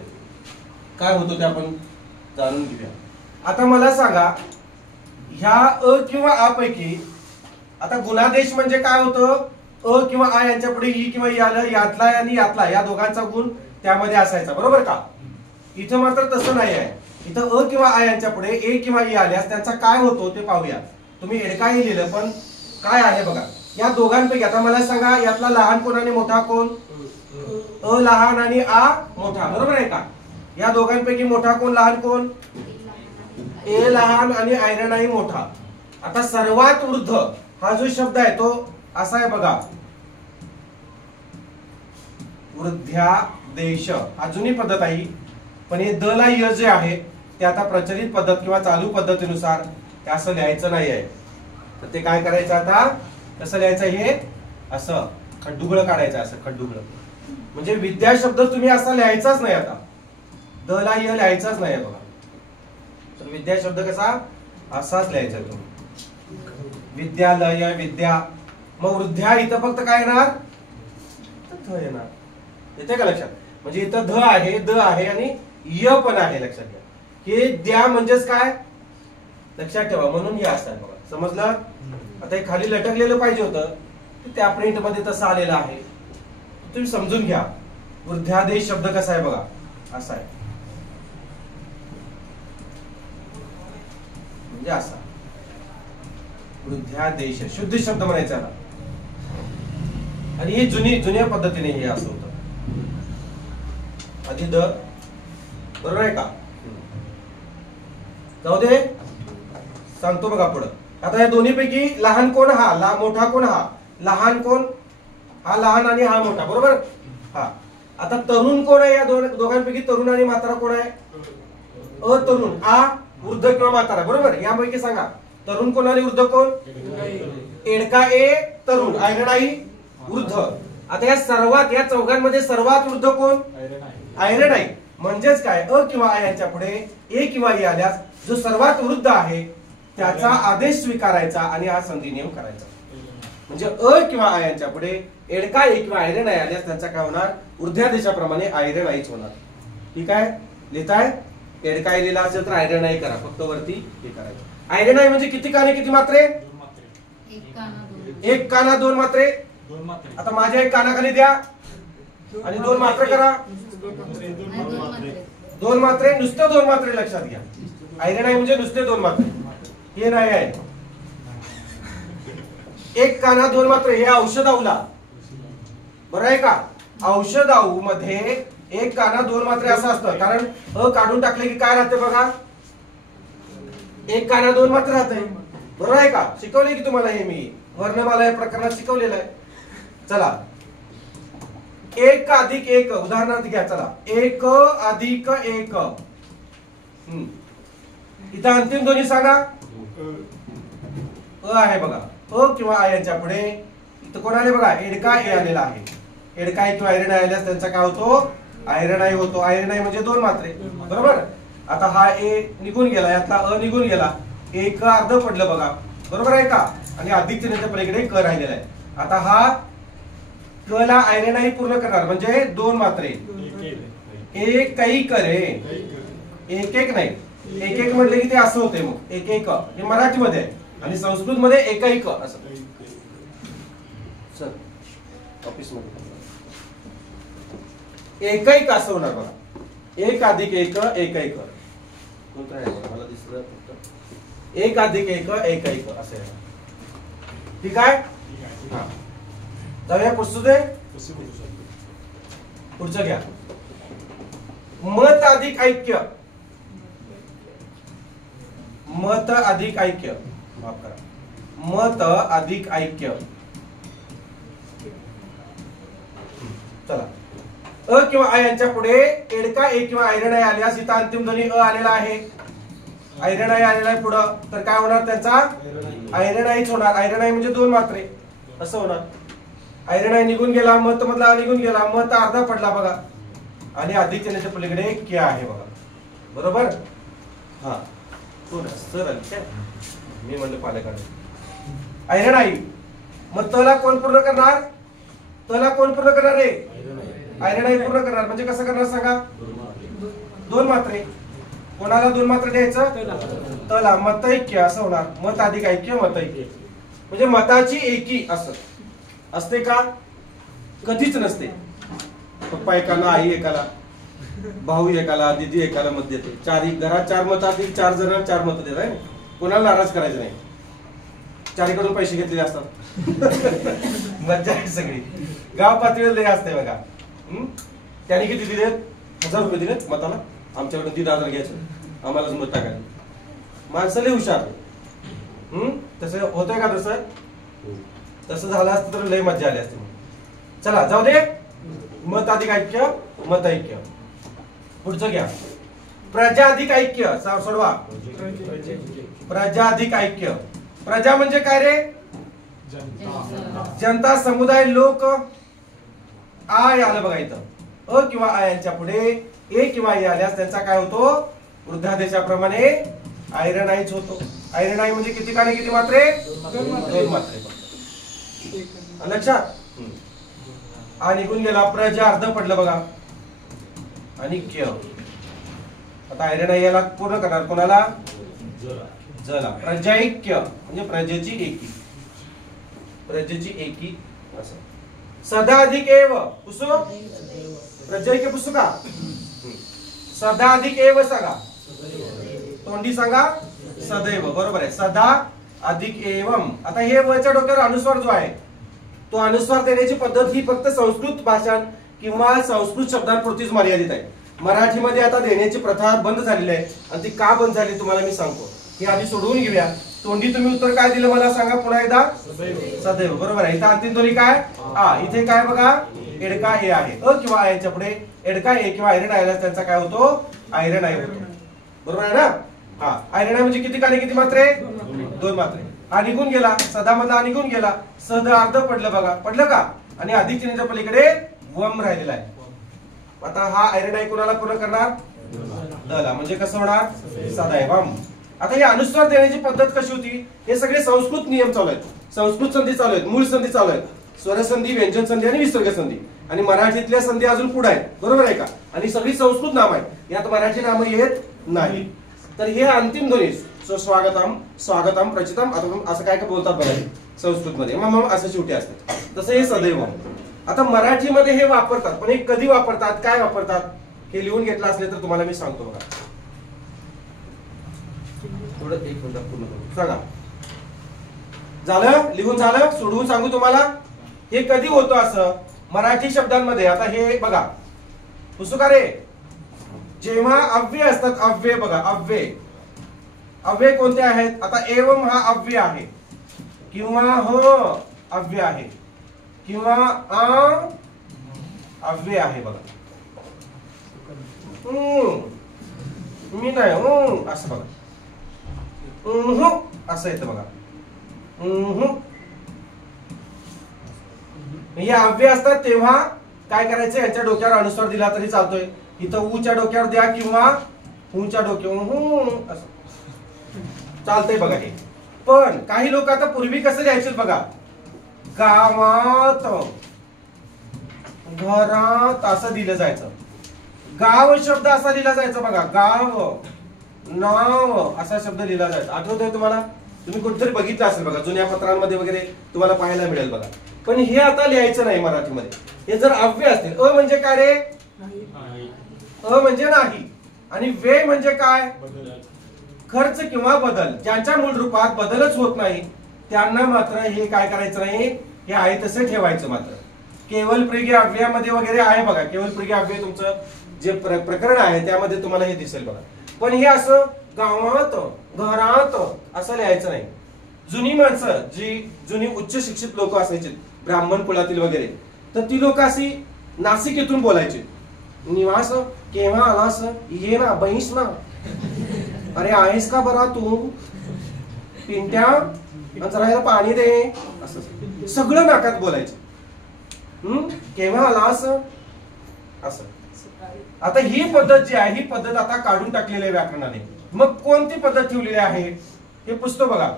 काय होतो ते आपण जाणून घेऊया. आता मला सांगा, ह्या अ किंवा आ पैकी आता गुणादेश म्हणजे काय होतं, अ किंवा आ यांच्या पुढे ई किंवा ई आलं, यातला आणि यातला या दोघांचा गुण त्यामध्ये असायचा, बरोबर का. इथं मात्र तसं नाही आहे. इथं अ किंवा आ यांच्या पुढे ए किंवा ई आल्यास त्यांचा काय होतो ते पाहूया. तुम्ही एडकाही लिहिलं, पण काय आहे बघा, या दोघांपैकी आता मला सांगा, यातला लहान कोण आणि मोठा कोण, अ लहान आणि आ मोठा, बरोबर आहे का. या दोघांपैकी मोठा कोण, लहान कोण, ए लहान आणि आयरणाई मोठा. आता सर्वात वृद्ध हा जो शब्द आहे तो असा आहे बघा, वृद्ध्यादेश. अजूनही पद्धत आहे, पण हे द ला य जे आहे ते आता प्रचलित पद्धत किंवा चालू पद्धतीनुसार ते असं लिहायचं नाही आहे. तर ते काय करायचं आता, कसं लिहायचं, हे असं खड्डुगळ काढायचं, असं खड्डुगळ. म्हणजे विद्या शब्द तुम्ही असा लिहायचाच नाही, आता द ला य लिहायचाच नाही बघा. तर विद्या शब्द कसा असाच लिहायचा तुम्ही, विद्यालय विद्या. मग वृद्ध्या इथं फक्त काय येणार, ध येणार. येते का लक्षात? म्हणजे इथं ध आहे, द आहे आणि य पण आहे, लक्षात घ्या. हे द्या म्हणजेच काय लक्षात ठेवा, म्हणून हे असतात बघा. समजलं? आता हे खाली लटकलेलं पाहिजे होतं, त्या प्रिंट मध्ये तसं आलेलं आहे, तुम्ही समजून घ्या. वृद्ध्यादेश शब्द कसा आहे बघा, असा आहे, म्हणजे असा वृद्ध्यादेश शुद्ध शब्द म्हणायचा. आणि हे जुन्या पद्धतीने हे असं होतं, आधी द, बरोबर आहे का? जाऊ दे, सांगतो बघा पुढं. आता या दोन्ही पैकी लहान कोण, हा मोठा कोण, हा लहान कोण, हा लहान आणि हा मोठा, बरोबर. हा आता तरुण कोण आहे, या दोघांपैकी तरुण आणि म्हातारा कोण आहे, अतरुण. आ वृद्ध किंवा म्हातारा, बरोबर. यापैकी सांगा तरुण कोण आणि वृद्ध कोण. एडका ए तरुण, आयरणाई वृद्ध. आता या सर्वात, या चौघांमध्ये सर्वात वृद्ध कोण, आयरणाई. म्हणजेच काय, अ किंवा आ यांच्या पुढे ए किंवा ई आल्यास जो सर्वात वृद्ध आहे त्याचा आदेश स्वीकारायचा आणि हा संधी नियम करायचा. म्हणजे अ किंवा आ यांच्या पुढे एडका ए किंवा आयरणाई आल्यास त्यांचा काय होणार, वृद्ध्यादेशाप्रमाणे आयरणाईच होणार. ठीक आहे, लिहिताय? एडका लिहिला असेल तर आयरणाई करा, फक्त वरती हे करायचं. आयरणाई म्हणजे किती काने किती मात्रे, एक काना दोन मात्रे. आता माझ्या एक कानाखाली द्या आणि दोन मात्रे करा, दोन मात्रे, नुसते दोन मात्रे, लक्षात घ्या. आयरणाई म्हणजे नुसते दोन मात्रे, हे नाही आहे. एक काना दोन मात्रे, हे औषधाऊला, बरं आहे का? औषधाऊ मध्ये एक काना दोन मात्रे असं असतं, कारण अ काढून टाकले की काय राहते बघा, एक काना दोन मात्रे राहते, बरोबर आहे का? शिकवले की तुम्हाला हे मी वर्णमाला या प्रकरणात शिकवलेलं आहे. चला, एक अधिक एक उदाहरणार्थ घ्या. चला, एक अधिक एक, इथं अंतिम दोन्ही सांगा. अ आहे बघा, अ किंवा आ यांच्या पुढे इथं कोण आले बघा, एडका ए आलेला आहे. एडका ए किंवा आयरणाई आल्यास त्यांचा काय होतो, आयरणाई होतो. आयरणाई म्हणजे दोन मात्रे, बरोबर. आता हा ए निघून गेला, यातला अ निघून गेला, एक अर्ध पडलं बघा, बरोबर आहे का? आणि अधिक चिन्हाच्या पलीकडे क राहिलेला आहे. आता हा क ला आयरणाई पूर्ण करणार म्हणजे दोन मात्रे, एक काही करे, एक एक नाही, एक एक म्हटले की ते असं होते. मग एक एक हे मराठीमध्ये आहे आणि संस्कृत मध्ये एकैक असं. सर ऑफिस मध्ये एकैक असं होणार बघा, एक अधिक एक एकैक. मला दिसलं फक्त एक अधिक एक एकैक असं आहे. ठीक आहे, जाऊया पुढचं घ्या. मत अधिक ऐक्य, मत अधिक ऐक्य, माफ करा, मत अधिक ऐक्य. चला, अ किंवा आ यांच्या पुढे एडका ए किंवा आयरणाई आल्यास इथं अंतिम ध्वनी अ आलेला आहे, आयरणाई आलेला आहे पुढं, तर काय होणार त्यांचा आयरणाईच होणार. आयरणाई म्हणजे दोन मात्रे असं होणार. आयरणाई निघून गेला, मत मधला निघून गेला, मत अर्धा पडला बघा, आणि अधिक चिन्हाच्या पलीकडे के आहे बघा, बरोबर. हा सर मी म्हणलं पालकांना आयरणाई. मग तला कोण पूर्ण करणार, तला कोण पूर्ण करणार रे, आयरणाई पूर्ण करणार. म्हणजे कसं करणार सांगा, दोन मात्रे. कोणाला दोन मात्रे द्यायचं, तला. मतैक्य असं होणार, मत अधिक ऐक्य मतैक्य. म्हणजे मताची एकी असं असते का, कधीच नसते. पप्पा एकाला, आई एकाला, भाऊ एकाला, दीदी एकाला मत देते. चार घरात चार मत असतील, चार जण चार मत देत आहे. कोणाला नाराज करायचं नाही, चारीकडून पैसे घेतलेले असतात. मज्जा आहे सगळी, गाव पातळीवर लय असते बघा. त्याने किती दिलेत, 1000 रुपये दिलेत मताला, आमच्याकडून 3000 घ्यायचं, आम्हालाच मत टाकायचं. माणसं लय हुशार. तसं होतंय का? तसं झालं असतं तर लय मजा आली असती. चला जाऊ दे. मत अधिक ऐक्य, मत ऐक्य. पुढचं घ्या. प्रजा अधिक ऐक्य. सोडवा. प्रजा अधिक ऐक्य. प्रजा म्हणजे काय रे? जनता, समुदाय, लोक. आय आलं बघा इथं. अ किंवा आय यांच्या पुढे ए किंवा ए आल्यास त्यांचा काय होतो? वृद्धादेशाप्रमाणे आयरनाईज होतो. आयरनाई म्हणजे किती काने किती मात्रे? 2 मात्रे. लक्षात. आ निघून गेला. प्रजा अर्ध पडलं बघा. आणि क्य. आता आयरनाई याला पूर्ण करणार कोणाला? जला. प्रजाऐक्य म्हणजे प्रजेची एकी. प्रजेची एकी असं. सदा अधिक एव. पुसू. प्रजाऐक्य पुसू का? सदा अधिक एव सांगा. तोंडी सांगा. सदैव. बरोबर आहे. सदा अधिक एवम. आता हे वच्या डोक्यावर अनुस्वार जो आहे तो अनुस्वार देण्याची पद्धत ही फक्त संस्कृत भाषा किंवा संस्कृत शब्दांपुरतीच मर्यादित आहे. मराठीमध्ये आता देण्याची प्रथा बंद झालेली आहे. आणि ती का बंद झाली तुम्हाला मी सांगतो. ही आधी सोडवून घेऊया. तोंडी तुम्ही उत्तर काय दिलं मला सांगा पुन्हा एकदा. सदैव. बरोबर आहे. इथं अंतिम ध्वनी काय? आ. इथे काय बघा? एडका ए आहे. अ किंवा आ यांच्या पुढे एडका ए किंवा आयरन आयला त्यांचा काय होतो? आयरन आय होतो. बरोबर आहे ना? हा. आयरन आय म्हणजे किती काने किती मात्रे? 2 मात्रे. हा निघून गेला. सदा मधला निघून गेला. सद अर्ध पडलं बघा. पडलं का? आणि अधिक चिन्हाच्या पलीकडे वम राहिलेला आहे. आता हा आयरन आय कोणाला पूर्ण करणार? दला. म्हणजे कसं होणार? सदैवम. आता हे अनुस्वार देण्याची पद्धत कशी होती? हे सगळे संस्कृत नियम चालू आहेत. संस्कृत संधी चालू आहेत. मूळ संधी चालू आहेत. स्वरसंधी, व्यंजन संधी आणि विसर्ग संधी. आणि मराठीतल्या संधी अजून पुढे आहेत. बरोबर आहे का? आणि सगळी संस्कृत नाम आहेत. यात मराठी नामं येत नाही. तर हे अंतिम ध्वनी स्वागतम, स्वागतम, प्रचितम असं काय काय बोलतात बघा संस्कृत मध्ये. मग असं शेवटी असतं. तसं हे सदैव. आता मराठीमध्ये हे वापरतात. पण हे कधी वापरतात? काय वापरतात? हे लिहून घेतलं असले तर तुम्हाला मी सांगतो बघा. थोडं 1 मिनिट पूर्ण करू सांगा. झालं? लिहून झालं? सोडवून सांगू तुम्हाला. हे कधी होतं असं मराठी शब्दांमध्ये? आता हे बघा. पुसू का रे? जेव्हा अव्यय असतात. अव्यय बघा. अव्यय. अव्यय कोणते आहेत? आता एवम हा अव्यय आहे किंवा ह अव्यय आहे किंवा अ अव्यय आहे बघा. मी नाही असं बघा. असं येतं बघा. हे अव्यय असतात तेव्हा काय करायचं? याच्या डोक्यावर अनुस्वार दिला तरी चालतोय. इथं ऊच्या डोक्यावर द्या किंवा ऊच्या डोक्यावर असं चालतंय बघा. हे पण काही लोक आता पूर्वी कसं द्यायचे बघा. गावात, घरात असं दिलं जायचं. गाव शब्द असा लिहिला जायचा बघा. गाव, नाव असा शब्द लिहिला जायचा. आठवतंय तुम्हाला? तुम्ही कुठेतरी बघितलं असेल बघा. जुन्या पत्रांमध्ये वगैरे तुम्हाला पाहायला मिळेल बघा. पण हे आता लिहायचं नाही मराठीमध्ये. हे जर अव्यय असतील. अ म्हणजे काय रे? अ म्हणजे नाही. आणि वे म्हणजे काय? खर्च किंवा बदल. ज्यांच्या मूळ रूपात बदलच होत नाही त्यांना मात्र हे काय करायचं नाही. हे आहे तसे ठेवायचं. मात्र केवल प्रिय अव्ययामध्ये वगैरे आहे बघा. केवल प्रिय अव्यय तुमचं जे प्रकरण आहे त्यामध्ये तुम्हाला हे दिसेल बघा. पण हे असं गावात, घरात असं लिहायचं नाही. जुनी माणसं, जी जुनी उच्च शिक्षित लोक असायची ब्राह्मण कुळातील वगैरे, तर ती लोक अशी नासिकेतून बोलायची. निवास केव्हा आलास? ये ना, बहीस ना. अरे आहेस का बरा तू? पिंट्या जरा याला पाणी दे. असं सगळं नाकात बोलायचं. केव्हा आलास? असं. आता ही पद्धत जी आहे ही पद्धत आता काढून टाकलेली आहे व्याकरणाने. मग कोणती पद्धत ठेवलेली आहे हे पुस्तक बघा.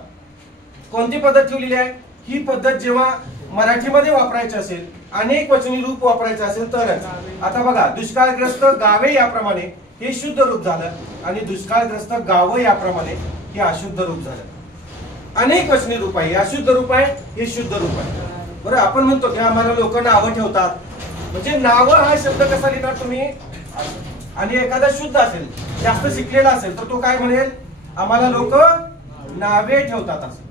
कोणती पद्धत ठेवलेली आहे? ही पद्धत जेव्हा मराठीमध्ये वापरायची असेल, अनेक वचनी रूप वापरायचं असेल तरच. आता बघा, दुष्काळग्रस्त गावे याप्रमाणे हे शुद्ध रूप झालं आणि दुष्काळग्रस्त गाव याप्रमाणे हे अशुद्ध रूप झालं. अनेक वचनी रूप आहे. अशुद्ध रूप आहे, हे शुद्ध रूप आहे. बरं, आपण म्हणतो की आम्हाला लोक नावं ठेवतात. म्हणजे नाव हा शब्द कसा लिहिणार तुम्ही? आणि एखादा शुद्ध असेल, जास्त शिकलेला असेल तर तो काय म्हणेल? आम्हाला लोक नावे ठेवतात असं.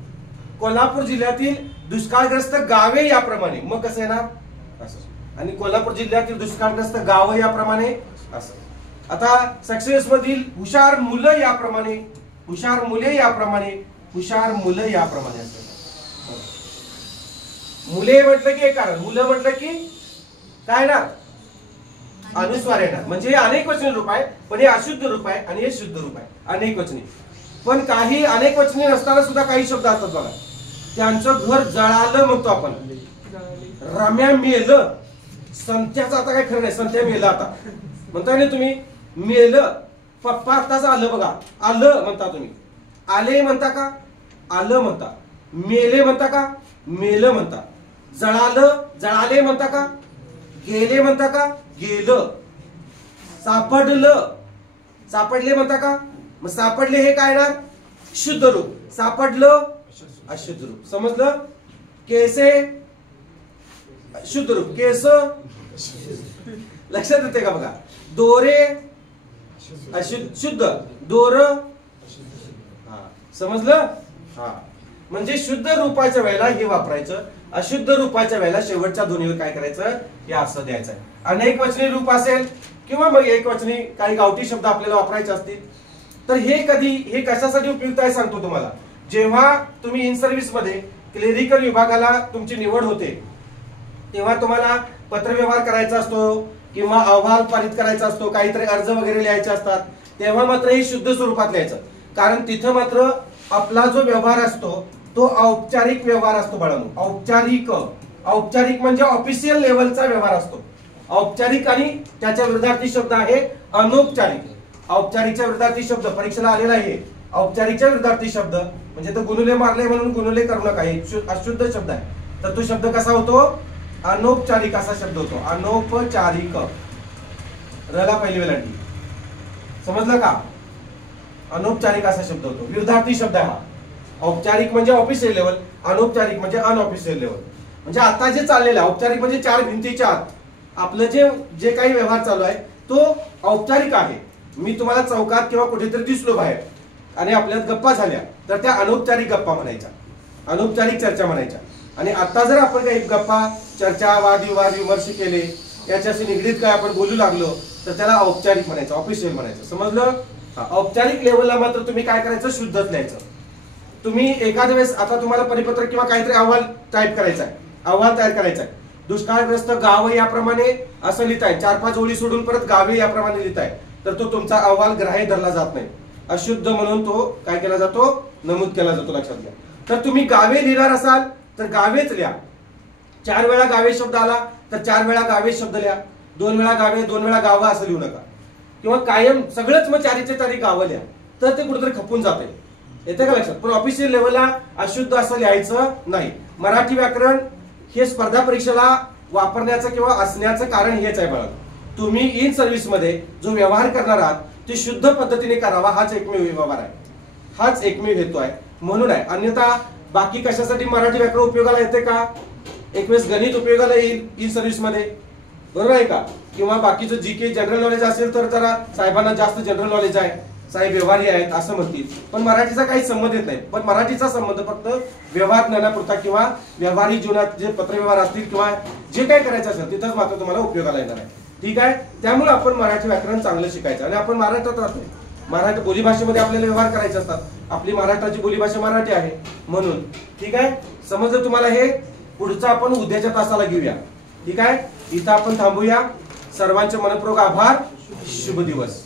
कोल्हापूर जिल्ह्यातील दुष्काळग्रस्त गावे याप्रमाणे मग कसं येणार? असं. आणि कोल्हापूर जिल्ह्यातील दुष्काळग्रस्त गाव याप्रमाणे असं. आता सक्सेस मधील हुशार मुलं याप्रमाणे हुशार मुले याप्रमाणे, हुशार मुलं याप्रमाणे असतात. मुले म्हटलं की एक कारण, मुलं म्हटलं की काय ना अनुस्वार येणार, म्हणजे हे अनेक वचनी रूप आहे, पण हे अशुद्ध रूप आहे आणि हे शुद्ध रूप आहे, अनेक वचनी. पण काही अनेक वचनी नसताना सुद्धा काही शब्द असतात बघा, त्यांचं घर जळालं म्हणतो आपण. रम्या मेलं, संत्याचं आता काय खरं नाही, संत्या मेलं आता म्हणताय ना तुम्ही. मेलं, पप्पा आताच आलं बघा, आलं म्हणता तुम्ही. आले म्हणता का, आलं म्हणता. मेले म्हणता का, मेलं म्हणता. जळालं, जळाले म्हणता का, गेले म्हणता का, गेलं. सापडलं, सापडले म्हणता का, मग सापडले हे काय ना शुद्ध रूप, सापडलं अशुद्ध रूप. समजलं. केसे शुद्ध रूप, केस लक्षात येते का बघा. दोरे शुद्ध, दोर. समजलं. हा, म्हणजे शुद्ध रूपाच्या वेळेला हे वापरायचं, अशुद्ध रूपाच्या वेळेला शेवटच्या दोन्हीवर काय करायचं, हे असं द्यायचं. अनेक वचनी रूप असेल किंवा मग एक वचनी काही गावठी शब्द आपल्याला वापरायचे असतील तर हे कधी, हे कशासाठी उपयुक्त आहे सांगतो तुम्हाला. जेव्हा तुम्ही इन सर्व्हिस मध्ये क्लेरिकल विभागाला तुमची निवड होते तेव्हा तुम्हाला पत्रव्यवहार करायचा असतो किंवा अहवाल पारित करायचा असतो, काहीतरी अर्ज वगैरे लिहायचे असतात, तेव्हा मात्र हे शुद्ध स्वरूपात लिहायचं. कारण तिथं मात्र आपला जो व्यवहार असतो तो औपचारिक व्यवहार असतो बाळांनो. औपचारिक, औपचारिक म्हणजे ऑफिशियल लेवलचा व्यवहार असतो. औपचारिक आणि त्याच्या विरुद्धार्थी शब्द आहे अनौपचारिक. औपचारिकच्या विरुद्धार्थी शब्द परीक्षेला आलेला आहे. औपचारिकच्या विरुद्धार्थी शब्द म्हणजे तो गुणुले मारले म्हणून गुणुले करू नका, हे अशुद्ध शब्द आहे. तर तो शब्द कसा होतो, अनौपचारिक असा शब्द होतो. अनौपचारिक, रला पहिली वेलांटी. समजलं का. अनौपचारिक असा शब्द होतो, विरुद्धार्थी शब्द आहे हा. औपचारिक म्हणजे ऑफिशियल लेवल, अनौपचारिक म्हणजे अनऑफिशियल लेवल. म्हणजे आता जे चाललेलं आहे औपचारिक म्हणजे चार भिंतीच्या आत आपलं जे काही व्यवहार चालू आहे तो औपचारिक आहे. मी तुम्हाला चौकात किंवा कुठेतरी दिसलो बाहेर आणि आपल्यात गप्पा झाल्या तर त्या अनौपचारिक गप्पा म्हणायच्या, अनौपचारिक चर्चा म्हणायच्या. आणि आता जर आपण काही गप्पा, चर्चा, वादविवाद, विमर्श केले, याच्याशी निगडीत काय आपण बोलू लागलो तर त्याला औपचारिक म्हणायचं, ऑफिशियल म्हणायचं. समजलं. औपचारिक लेवलला मात्र तुम्ही काय करायचं, शुद्धच लिहायचं. तुम्ही एखाद्या वेळेस आता तुम्हाला परिपत्रक किंवा काहीतरी अहवाल टाईप करायचा आहे, अहवाल तयार करायचा आहे. दुष्काळग्रस्त गाव याप्रमाणे असं लिहिताय, 4-5 ओळी सोडून परत गावे याप्रमाणे लिहिताय तर तो तुमचा अहवाल ग्राह्य धरला जात नाही, अशुद्ध म्हणून तो काय केला जातो, नमूद केला जातो. लक्षात घ्या. तर तुम्ही गावे लिहिणार असाल तर गावेच लिहा. 4 वेळा गावे शब्द आला तर 4 वेळा गावे शब्द लिहा. 2 वेळा गावे, 2 वेळा गावं असं लिहू नका. किंवा कायम सगळंच मग 4च्या 4 गावं लिहा तर ते कुठेतरी खपून जाते. येते का लक्षात. पण ऑफिशियल लेवलला अशुद्ध असं लिहायचं नाही. मराठी व्याकरण हे स्पर्धा परीक्षेला वापरण्याचं किंवा असण्याचं कारण हेच आहे बघा. तुम्ही इन सर्व्हिस मध्ये जो व्यवहार करणार आहात ते शुद्ध पद्धतीने करावा, हाच एकमेव व्यवहार आहे, हाच एकमेव हेतू आहे म्हणून आहे. अन्यथा बाकी कशासाठी मराठी व्याकरण उपयोगाला येते का, एक वेळेस गणित उपयोगाला येईल इन सर्व्हिस मध्ये, बरोबर आहे का. किंवा बाकीचं जी के जनरल नॉलेज असेल तर जरा साहेबांना जास्त जनरल नॉलेज आहे, साहेब व्यवहारी आहेत असं म्हणतील. पण मराठीचा काही संबंध येत नाही. पण मराठीचा संबंध फक्त व्यवहार ज्ञानापुरता किंवा व्यवहारिक जीवनात जे पत्रव्यवहार असतील किंवा जे काही करायचं असेल तिथंच मात्र तुम्हाला उपयोगाला येणार आहे. ठीक आहे. त्यामुळे आपण मराठी व्याकरण चांगलं शिकायचं. आणि आपण महाराष्ट्रात राहतो, मराठी बोलीभाषेमध्ये आपल्याला व्यवहार करायचे असतात. आपली महाराष्ट्राची बोलीभाषा मराठी आहे म्हणून. ठीक आहे. समजलं तुम्हाला हे. पुढचं आपण उद्याच्या तासाला घेऊया. ठीक आहे. इथं आपण थांबूया. सर्वांचे मनपूर्वक आभार. शुभ दिवस.